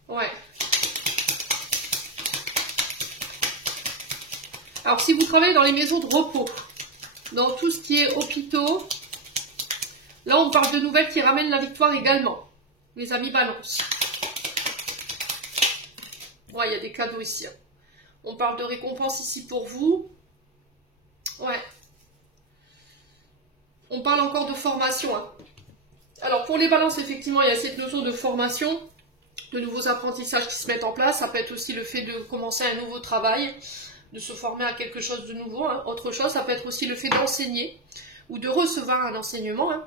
Ouais. Alors, si vous travaillez dans les maisons de repos, dans tout ce qui est hôpitaux, là, on parle de nouvelles qui ramènent la victoire également. Les amis balance. Ouais, il y a des cadeaux ici. Hein. On parle de récompense ici pour vous. Ouais. On parle encore de formation. Hein. Alors, pour les balances, effectivement, il y a cette notion de formation, de nouveaux apprentissages qui se mettent en place. Ça peut être aussi le fait de commencer un nouveau travail, de se former à quelque chose de nouveau, hein. Autre chose, ça peut être aussi le fait d'enseigner ou de recevoir un enseignement, hein.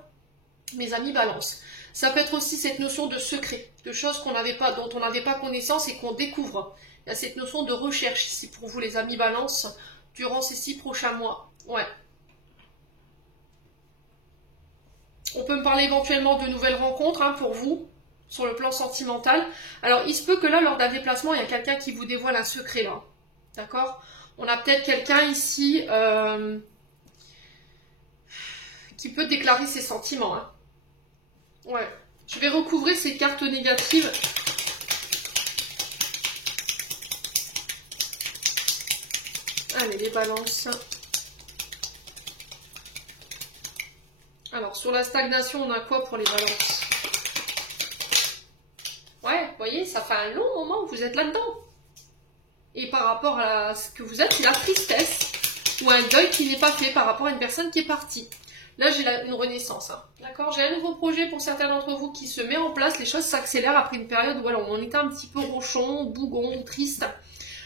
Mes amis balance. Ça peut être aussi cette notion de secret, de choses dont on n'avait pas connaissance et qu'on découvre. Il y a cette notion de recherche ici pour vous, les amis balance, durant ces 6 prochains mois. Ouais. On peut me parler éventuellement de nouvelles rencontres, hein, pour vous, sur le plan sentimental. Alors, il se peut que là, lors d'un déplacement, il y a quelqu'un qui vous dévoile un secret, là. D'accord? On a peut-être quelqu'un ici qui peut déclarer ses sentiments. Hein. Ouais. Je vais recouvrir ces cartes négatives. Allez, les balances. Alors, sur la stagnation, on a quoi pour les balances? Ouais, vous voyez, ça fait un long moment que vous êtes là-dedans. Et par rapport à ce que vous êtes, c'est la tristesse ou un deuil qui n'est pas fait par rapport à une personne qui est partie. Là, j'ai une renaissance. Hein. D'accord? J'ai un nouveau projet pour certains d'entre vous qui se met en place. Les choses s'accélèrent après une période où alors, on était un petit peu ronchon, bougon, triste.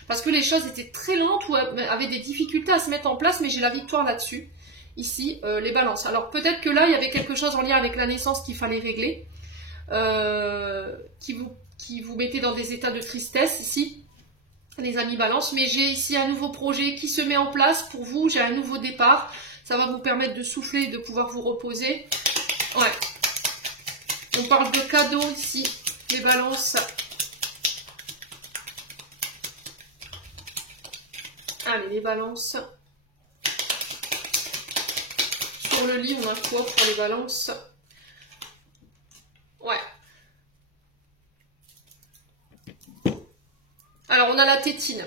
Parce que les choses étaient très lentes ou avaient des difficultés à se mettre en place, mais j'ai la victoire là-dessus. Ici, les balances. Alors peut-être que là, il y avait quelque chose en lien avec la naissance qu'il fallait régler. Qui vous mettait dans des états de tristesse ici. Les amis balance, mais j'ai ici un nouveau projet qui se met en place pour vous, j'ai un nouveau départ, ça va vous permettre de souffler et de pouvoir vous reposer. Ouais. On parle de cadeaux ici, les balances. Allez, les balances. Sur le lit, on a quoi pour les balances? Ouais. Alors, on a la tétine.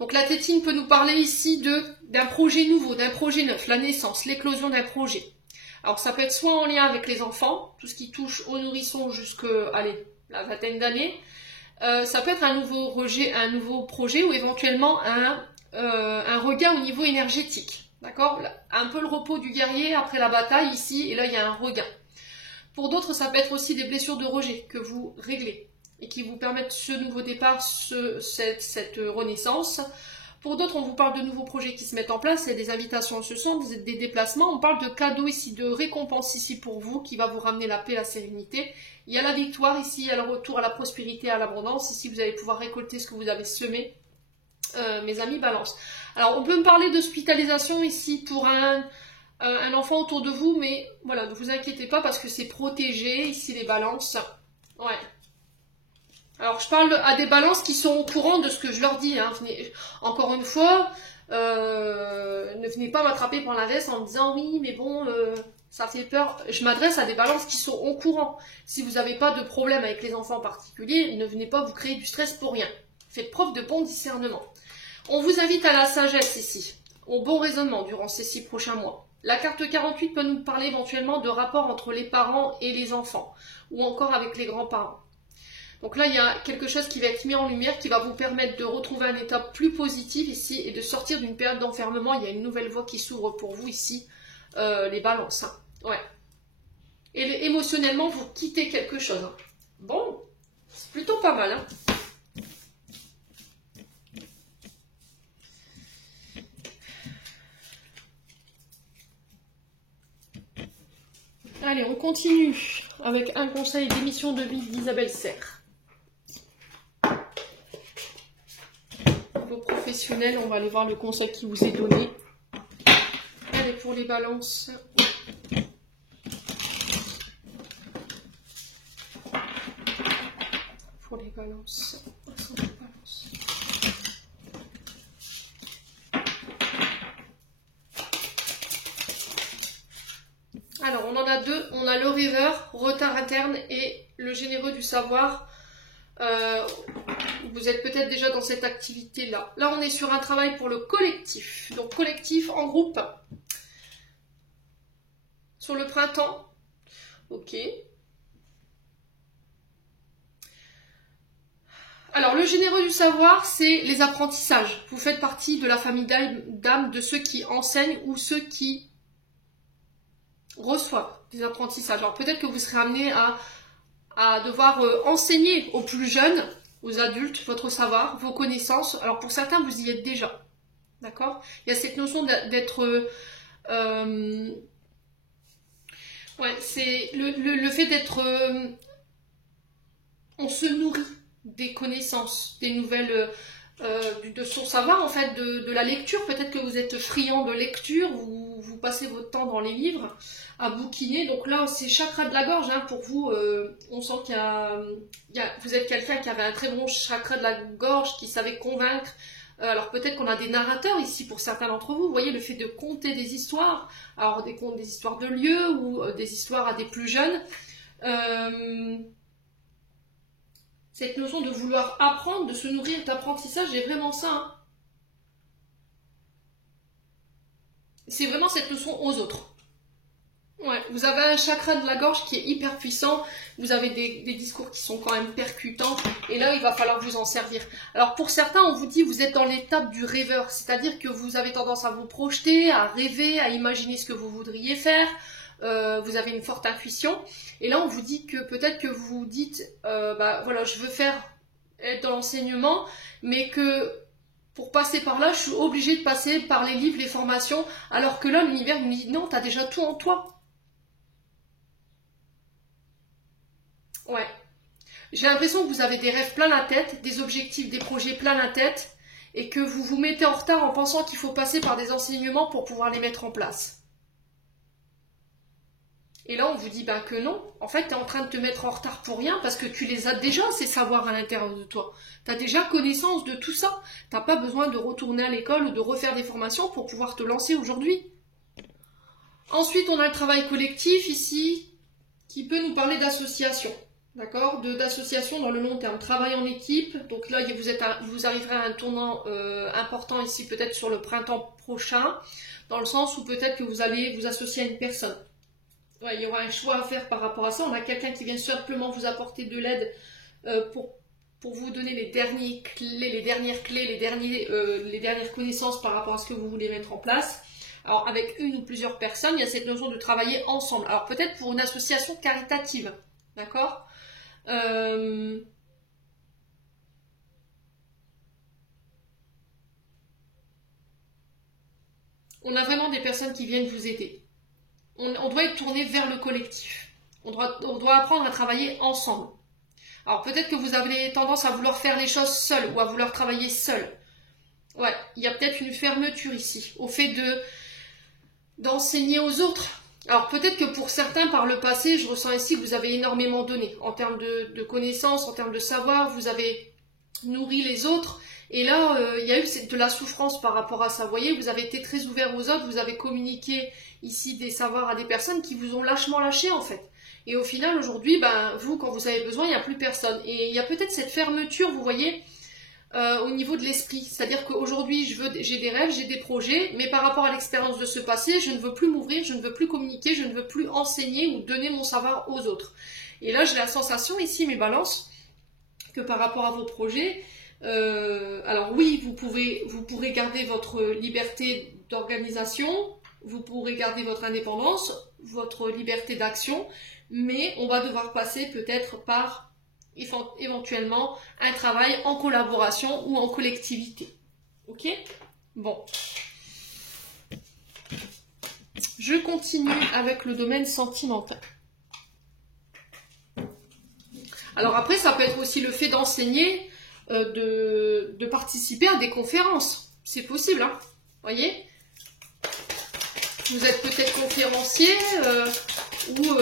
Donc, la tétine peut nous parler ici d'un projet nouveau, d'un projet neuf, la naissance, l'éclosion d'un projet. Alors, ça peut être soit en lien avec les enfants, tout ce qui touche aux nourrissons jusqu'à, la vingtaine d'années. Ça peut être un nouveau projet ou éventuellement un regain au niveau énergétique. D'accord? Un peu le repos du guerrier après la bataille ici, et là, il y a un regain. Pour d'autres, ça peut être aussi des blessures de rejet que vous réglez et qui vous permettent ce nouveau départ, cette renaissance. Pour d'autres, on vous parle de nouveaux projets qui se mettent en place, et des invitations, ce sont des déplacements. On parle de cadeaux ici, de récompenses ici pour vous, qui va vous ramener la paix, la sérénité. Il y a la victoire ici, il y a le retour à la prospérité, à l'abondance. Ici, vous allez pouvoir récolter ce que vous avez semé, mes amis balance. Alors, on peut me parler d'hospitalisation ici pour un enfant autour de vous, mais voilà, ne vous inquiétez pas parce que c'est protégé, ici les balances. Ouais. Alors, je parle à des balances qui sont au courant de ce que je leur dis. Hein. Encore une fois, ne venez pas m'attraper par la veste en me disant « Oui, mais bon, ça fait peur ». Je m'adresse à des balances qui sont au courant. Si vous n'avez pas de problème avec les enfants en particulier, ne venez pas vous créer du stress pour rien. Faites preuve de bon discernement. On vous invite à la sagesse ici, au bon raisonnement durant ces 6 prochains mois. La carte 48 peut nous parler éventuellement de rapport entre les parents et les enfants, ou encore avec les grands-parents. Donc là, il y a quelque chose qui va être mis en lumière, qui va vous permettre de retrouver un état plus positif ici et de sortir d'une période d'enfermement. Il y a une nouvelle voie qui s'ouvre pour vous ici, les balances. Hein. Ouais. Et émotionnellement, vous quittez quelque chose. Hein. Bon, c'est plutôt pas mal. Hein. Allez, on continue avec un conseil d'émission de vie d'Isabelle Serre. Professionnel, on va aller voir le conseil qui vous est donné. Allez, pour les balances. Pour les balances. Alors, on en a deux. On a le rêveur, retard interne, et le généreux du savoir. Vous êtes peut-être déjà dans cette activité-là. Là, on est sur un travail pour le collectif. Donc, collectif en groupe. Sur le printemps. Ok. Alors, le généreux du savoir, c'est les apprentissages. Vous faites partie de la famille d'âmes de ceux qui enseignent ou ceux qui reçoivent des apprentissages. Alors, peut-être que vous serez amené à devoir enseigner aux plus jeunes, aux adultes, votre savoir, vos connaissances. Alors, pour certains, vous y êtes déjà. D'accord? Il y a cette notion d'être... ouais, c'est le fait d'être... on se nourrit des connaissances, des nouvelles, de son savoir, en fait, de la lecture. Peut-être que vous êtes friand de lecture, vous passez votre temps dans les livres, à bouquiner. Donc là, c'est chakra de la gorge, hein, pour vous. On sent vous êtes quelqu'un qui avait un très bon chakra de la gorge, qui savait convaincre. Alors peut-être qu'on a des narrateurs ici pour certains d'entre vous. Vous voyez, le fait de conter des histoires, alors des histoires de lieux ou des histoires à des plus jeunes. Cette notion de vouloir apprendre, de se nourrir d'apprentissage, est vraiment ça. Hein. C'est vraiment cette notion aux autres. Ouais, vous avez un chakra de la gorge qui est hyper puissant, vous avez des discours qui sont quand même percutants, et là il va falloir vous en servir. Alors pour certains, on vous dit vous êtes dans l'étape du rêveur, c'est-à-dire que vous avez tendance à vous projeter, à rêver, à imaginer ce que vous voudriez faire, vous avez une forte intuition, et là on vous dit que peut-être que vous vous dites, bah voilà, je veux être dans l'enseignement, mais que pour passer par là, je suis obligée de passer par les livres, les formations, alors que là l'univers me dit non, tu as déjà tout en toi. Ouais. J'ai l'impression que vous avez des rêves plein la tête, des objectifs, des projets plein la tête, et que vous vous mettez en retard en pensant qu'il faut passer par des enseignements pour pouvoir les mettre en place. Et là, on vous dit que non. En fait, tu es en train de te mettre en retard pour rien parce que tu les as déjà, ces savoirs à l'intérieur de toi. Tu as déjà connaissance de tout ça. Tu n'as pas besoin de retourner à l'école ou de refaire des formations pour pouvoir te lancer aujourd'hui. Ensuite, on a le travail collectif ici qui peut nous parler d'association. D'accord, d'association dans le long terme, travail en équipe. Donc là, vous arriverez à un tournant important ici, peut-être sur le printemps prochain, dans le sens où peut-être que vous allez vous associer à une personne. Ouais, il y aura un choix à faire par rapport à ça. On a quelqu'un qui vient simplement vous apporter de l'aide pour vous donner les dernières clés, les dernières connaissances par rapport à ce que vous voulez mettre en place. Alors, avec une ou plusieurs personnes, il y a cette notion de travailler ensemble. Alors, peut-être pour une association caritative, d'accord ? On a vraiment des personnes qui viennent vous aider. On doit être tourné vers le collectif. On doit apprendre à travailler ensemble. Alors peut-être que vous avez tendance à vouloir faire les choses seul ou à vouloir travailler seul. Ouais, il y a peut-être une fermeture ici au fait d'enseigner aux autres. Alors peut-être que pour certains par le passé, je ressens ici que vous avez énormément donné en termes de connaissances, en termes de savoir, vous avez nourri les autres. Et là, il y a eu de la souffrance par rapport à ça. Vous voyez, vous avez été très ouvert aux autres, vous avez communiqué ici des savoirs à des personnes qui vous ont lâchement lâché en fait. Et au final, aujourd'hui, vous, quand vous avez besoin, il n'y a plus personne. Et il y a peut-être cette fermeture, vous voyez, au niveau de l'esprit. C'est-à-dire qu'aujourd'hui, j'ai des rêves, j'ai des projets, mais par rapport à l'expérience de ce passé, je ne veux plus m'ouvrir, je ne veux plus communiquer, je ne veux plus enseigner ou donner mon savoir aux autres. Et là, j'ai la sensation ici, mes balances, que par rapport à vos projets, alors oui, vous pourrez garder votre liberté d'organisation, vous pourrez garder votre indépendance, votre liberté d'action, mais on va devoir passer peut-être par éventuellement un travail en collaboration ou en collectivité. Ok ? Bon. Je continue avec le domaine sentimental. Alors après, ça peut être aussi le fait d'enseigner, de participer à des conférences. C'est possible, hein ? Voyez ? Vous êtes peut-être conférencier ou...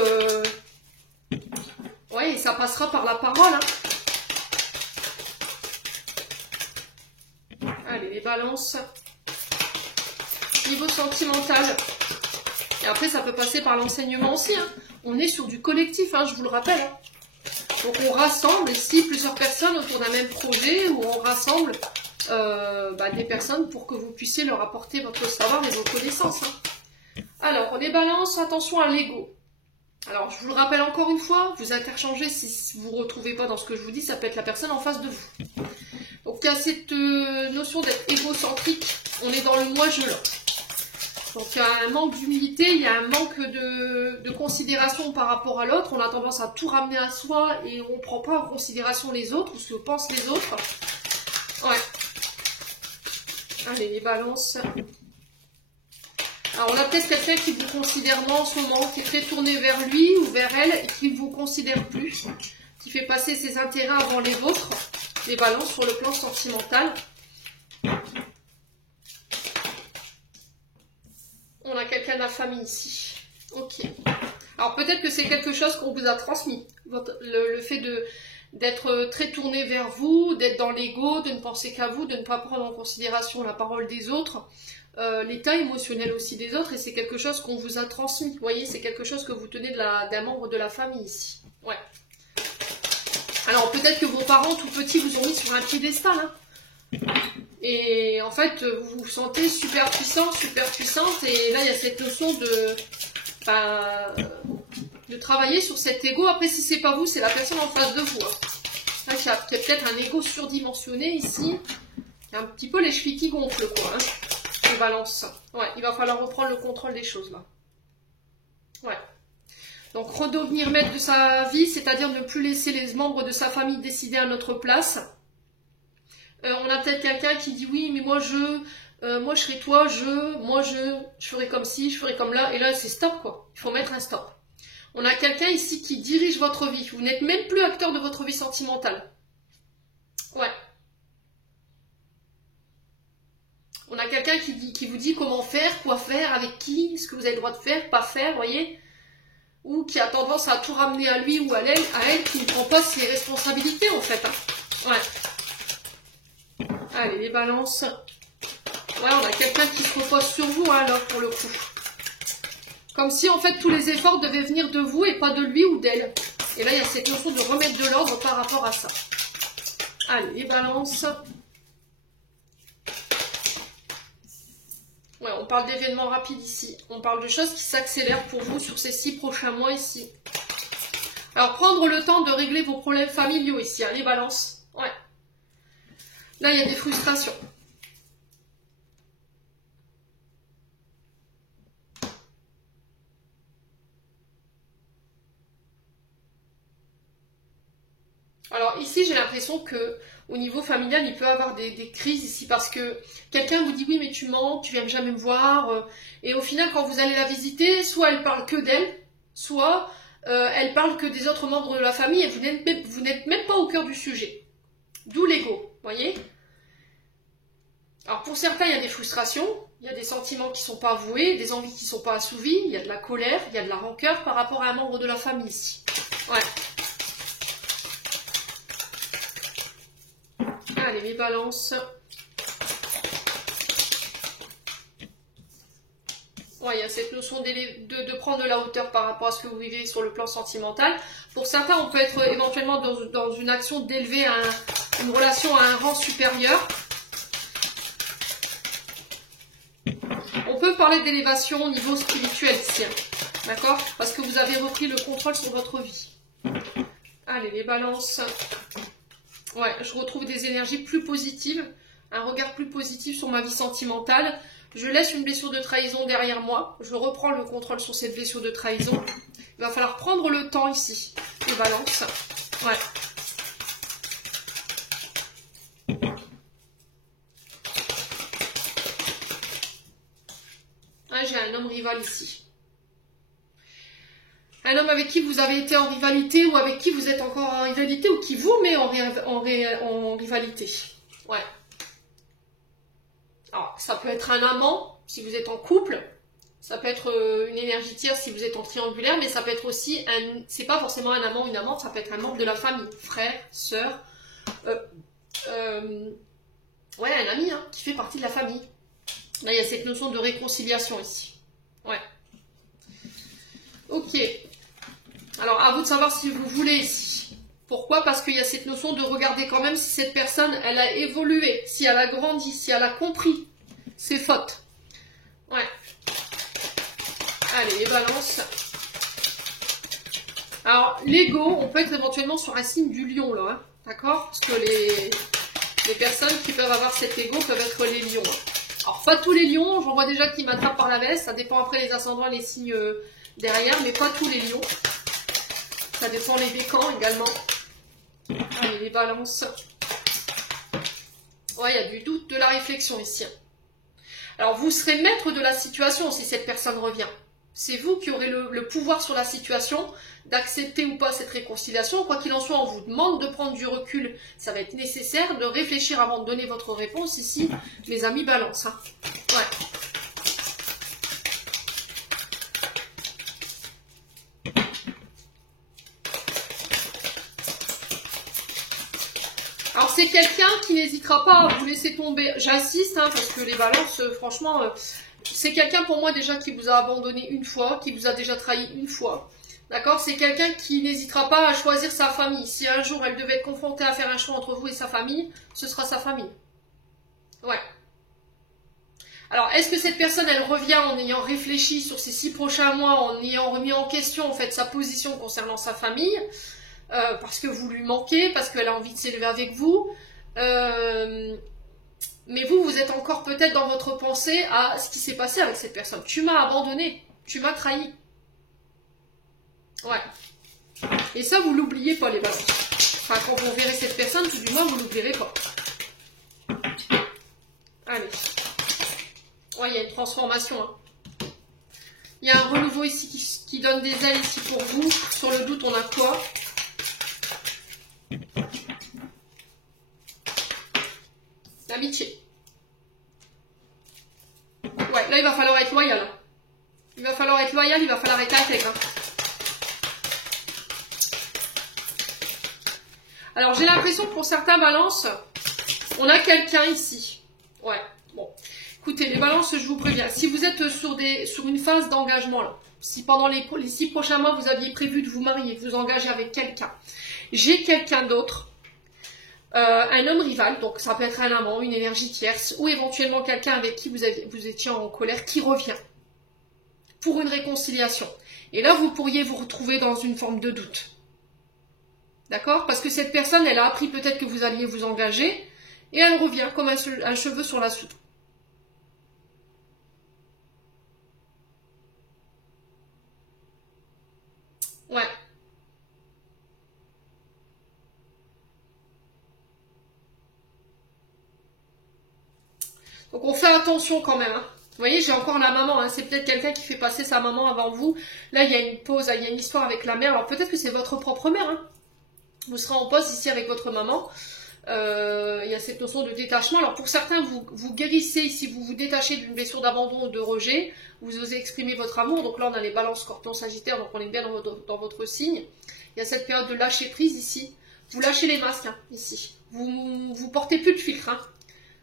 ouais, ça passera par la parole. Hein. Allez, les balances. Niveau sentimental. Et après, ça peut passer par l'enseignement aussi. Hein. On est sur du collectif, hein, je vous le rappelle. Hein. Donc, on rassemble ici plusieurs personnes autour d'un même projet où on rassemble des personnes pour que vous puissiez leur apporter votre savoir et vos connaissances. Hein. Alors, les balances, attention à l'ego. Alors, je vous le rappelle encore une fois, vous interchangez si vous ne vous retrouvez pas dans ce que je vous dis, ça peut être la personne en face de vous. Donc, il y a cette notion d'être égocentrique, on est dans le moi-je là. Donc, il y a un manque d'humilité, il y a un manque de considération par rapport à l'autre, on a tendance à tout ramener à soi et on ne prend pas en considération les autres ou ce que pensent les autres. Ouais. Allez, les balances. Alors, on a peut-être quelqu'un qui vous considère moins en ce moment, qui est très tourné vers lui ou vers elle, et qui ne vous considère plus, qui fait passer ses intérêts avant les vôtres, les balances sur le plan sentimental. On a quelqu'un de la famille ici. Ok. Alors, peut-être que c'est quelque chose qu'on vous a transmis, le fait d'être très tourné vers vous, d'être dans l'ego, de ne penser qu'à vous, de ne pas prendre en considération la parole des autres. L'état émotionnel aussi des autres, et c'est quelque chose qu'on vous a transmis. Vous voyez, c'est quelque chose que vous tenez d'un membre de la famille ici. Ouais. Alors peut-être que vos parents tout petits vous ont mis sur un piédestal. Hein. Et en fait, vous vous sentez super puissant, super puissante. Et là, il y a cette notion de travailler sur cet ego. Après, si c'est pas vous, c'est la personne en face de vous. Hein. Là, il y a peut-être un ego surdimensionné ici. Il y a un petit peu les chevilles qui gonflent, quoi. Hein. Balance. Ouais, il va falloir reprendre le contrôle des choses là. Ouais. Donc redevenir maître de sa vie, c'est-à-dire ne plus laisser les membres de sa famille décider à notre place. On a peut-être quelqu'un qui dit oui, mais moi je serai toi, moi je ferai comme ci, je ferai comme là, et là c'est stop quoi. Il faut mettre un stop. On a quelqu'un ici qui dirige votre vie. Vous n'êtes même plus acteur de votre vie sentimentale. Ouais. On a quelqu'un qui vous dit comment faire, quoi faire, avec qui, ce que vous avez le droit de faire, pas faire, vous voyez. Ou qui a tendance à tout ramener à lui ou à elle, qui ne prend pas ses responsabilités en fait. Hein. Ouais. Allez, les balances. Ouais, on a quelqu'un qui se repose sur vous, hein, alors, pour le coup. Comme si en fait tous les efforts devaient venir de vous et pas de lui ou d'elle. Et là, il y a cette notion de remettre de l'ordre par rapport à ça. Allez, les balances. Ouais, on parle d'événements rapides ici. On parle de choses qui s'accélèrent pour vous sur ces 6 prochains mois ici. Alors, prendre le temps de régler vos problèmes familiaux ici, hein, les balances. Ouais. Là, il y a des frustrations. Alors ici, j'ai l'impression que au niveau familial, il peut y avoir des crises ici parce que quelqu'un vous dit oui, mais tu mens, tu viens jamais me voir. Et au final, quand vous allez la visiter, soit elle parle que d'elle, soit elle parle que des autres membres de la famille et vous n'êtes même pas au cœur du sujet. D'où l'ego, voyez. Alors pour certains, il y a des frustrations, il y a des sentiments qui ne sont pas avoués, des envies qui ne sont pas assouvies, il y a de la colère, il y a de la rancœur par rapport à un membre de la famille ici. Ouais. Allez, les balances. Ouais, il y a cette notion de prendre de la hauteur par rapport à ce que vous vivez sur le plan sentimental. Pour certains, on peut être éventuellement dans une action d'élever une relation à un rang supérieur. On peut parler d'élévation au niveau spirituel ici, d'accord? Parce que vous avez repris le contrôle sur votre vie. Allez, les balances. Ouais, je retrouve des énergies plus positives, un regard plus positif sur ma vie sentimentale. Je laisse une blessure de trahison derrière moi. Je reprends le contrôle sur cette blessure de trahison. Il va falloir prendre le temps ici, les balances. Ouais. Ouais, j'ai un homme rival ici. Un homme avec qui vous avez été en rivalité ou avec qui vous êtes encore en rivalité ou qui vous met en rivalité. Ouais. Alors, ça peut être un amant si vous êtes en couple Ça peut être une énergie tierce si vous êtes en triangulaire, mais ça peut être aussi c'est pas forcément un amant ou une amante, ça peut être un membre de la famille, frère, sœur, ouais, un ami hein, qui fait partie de la famille. Là, il y a cette notion de réconciliation ici. Ouais. Ok. Alors, à vous de savoir si vous voulez ici. Pourquoi? Parce qu'il y a cette notion de regarder quand même si cette personne, elle a évolué, si elle a grandi, si elle a compris ses fautes. Ouais. Allez, les balances. Alors, l'ego, on peut être éventuellement sur un signe du lion, là. Hein, d'accord? Parce que les personnes qui peuvent avoir cet ego peuvent être les lions. Alors, pas tous les lions, j'en vois déjà qui m'attrapent par la veste. Ça dépend après les ascendants et les signes derrière, mais pas tous les lions. Ça dépend les décans également. Allez, les balances. Ouais, il y a du doute, de la réflexion ici. Alors, vous serez maître de la situation si cette personne revient. C'est vous qui aurez le pouvoir sur la situation, d'accepter ou pas cette réconciliation. Quoi qu'il en soit, on vous demande de prendre du recul. Ça va être nécessaire de réfléchir avant de donner votre réponse ici, mes amis balance. Hein. Ouais. Alors c'est quelqu'un qui n'hésitera pas à vous laisser tomber. J'insiste, hein, parce que les balances, franchement, c'est quelqu'un pour moi déjà qui vous a abandonné une fois, qui vous a déjà trahi une fois. D'accord? C'est quelqu'un qui n'hésitera pas à choisir sa famille. Si un jour elle devait être confrontée à faire un choix entre vous et sa famille, ce sera sa famille. Ouais. Alors, est-ce que cette personne, elle revient en ayant réfléchi sur ces 6 prochains mois, en ayant remis en question en fait sa position concernant sa famille, parce que vous lui manquez, parce qu'elle a envie de s'élever avec vous, mais vous, vous êtes encore peut-être dans votre pensée à ce qui s'est passé avec cette personne. Tu m'as abandonné, tu m'as trahi. Ouais. Et ça, vous l'oubliez pas, les balances. Enfin, quand vous verrez cette personne, tout du moins, vous l'oublierez pas. Allez. Ouais, il y a une transformation. Hein. Il y a un renouveau ici qui donne des ailes ici pour vous. Sur le doute, on a quoi? L'amitié. Ouais, là, il va falloir être loyal. Il va falloir être loyal, il va falloir être intègre. Hein. Alors, j'ai l'impression que pour certains balances, on a quelqu'un ici. Ouais, bon. Écoutez, les balances, je vous préviens. Si vous êtes sur une phase d'engagement, là, si pendant les 6 prochains mois, vous aviez prévu de vous marier, de vous engager avec quelqu'un, j'ai quelqu'un d'autre, un homme rival, donc ça peut être un amant, une énergie tierce, ou éventuellement quelqu'un avec qui vous étiez en colère, qui revient pour une réconciliation. Et là, vous pourriez vous retrouver dans une forme de doute. D'accord? Parce que cette personne, elle a appris peut-être que vous alliez vous engager, et elle revient comme un cheveu sur la soupe. Ouais. Donc on fait attention quand même. Hein. Vous voyez, j'ai encore la maman. Hein. C'est peut-être quelqu'un qui fait passer sa maman avant vous. Là, il y a une pause, il y a une histoire avec la mère. Alors peut-être que c'est votre propre mère. Hein. Vous serez en pause ici avec votre maman. Il y a cette notion de détachement. Alors pour certains, vous guérissez ici, vous vous détachez d'une blessure d'abandon ou de rejet. Vous osez exprimer votre amour. Donc là, on a les balances Scorpion Sagittaire. Donc on est bien dans votre signe. Il y a cette période de lâcher prise ici. Vous lâchez les masques hein, ici. Vous portez plus de filtre. Hein.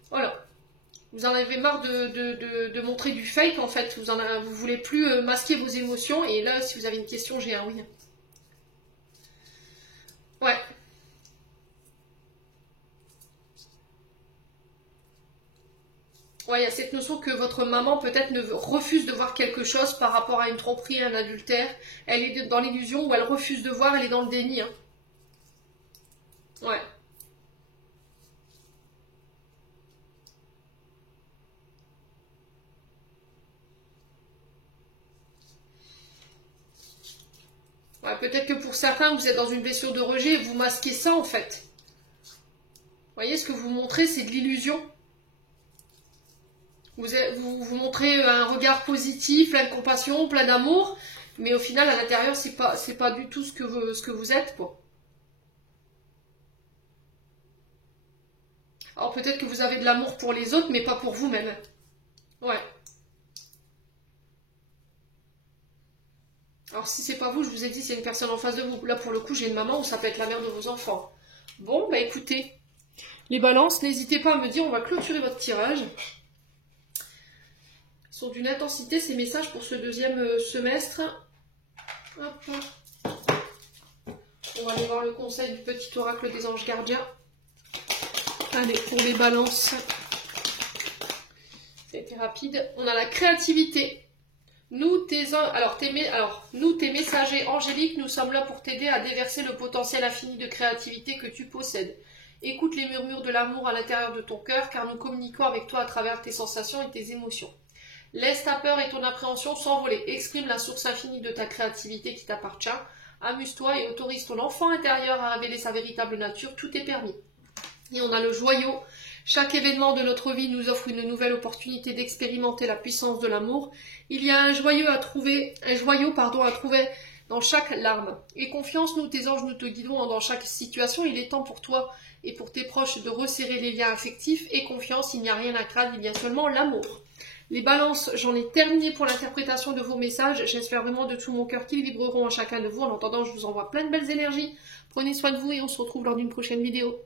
Voilà. Vous en avez marre de montrer du fake en fait. Vous voulez plus masquer vos émotions. Et là, si vous avez une question, j'ai un oui. Ouais. Ouais, il y a cette notion que votre maman peut-être refuse de voir quelque chose par rapport à une tromperie, un adultère. Elle est dans l'illusion ou elle refuse de voir, elle est dans le déni. Hein. Ouais. Ouais, peut-être que pour certains, vous êtes dans une blessure de rejet et vous masquez ça en fait. Vous voyez, ce que vous montrez, c'est de l'illusion. Vous montrez un regard positif, plein de compassion, plein d'amour, mais au final, à l'intérieur, c'est pas du tout ce que vous êtes, quoi. Alors peut-être que vous avez de l'amour pour les autres, mais pas pour vous-même. Ouais. Alors si c'est pas vous, je vous ai dit, c'est une personne en face de vous. Là pour le coup, j'ai une maman ou ça peut être la mère de vos enfants. Bon, bah écoutez, les balances, n'hésitez pas à me dire, on va clôturer votre tirage. Ils sont d'une intensité ces messages pour ce deuxième semestre. Hop. On va aller voir le conseil du petit oracle des anges gardiens. Allez, pour les balances, ça a été rapide. On a la créativité. Nous, tes messagers angéliques, nous sommes là pour t'aider à déverser le potentiel infini de créativité que tu possèdes. Écoute les murmures de l'amour à l'intérieur de ton cœur, car nous communiquons avec toi à travers tes sensations et tes émotions. Laisse ta peur et ton appréhension s'envoler. Exprime la source infinie de ta créativité qui t'appartient. Amuse-toi et autorise ton enfant intérieur à révéler sa véritable nature. Tout est permis. Et on a le joyau. Chaque événement de notre vie nous offre une nouvelle opportunité d'expérimenter la puissance de l'amour. Il y a un joyau à trouver dans chaque larme. Et confiance, nous, tes anges, nous te guidons dans chaque situation. Il est temps pour toi et pour tes proches de resserrer les liens affectifs. Et confiance, il n'y a rien à craindre, il y a seulement l'amour. Les balances, j'en ai terminé pour l'interprétation de vos messages. J'espère vraiment de tout mon cœur qu'ils vibreront à chacun de vous. En attendant, je vous envoie plein de belles énergies. Prenez soin de vous et on se retrouve lors d'une prochaine vidéo.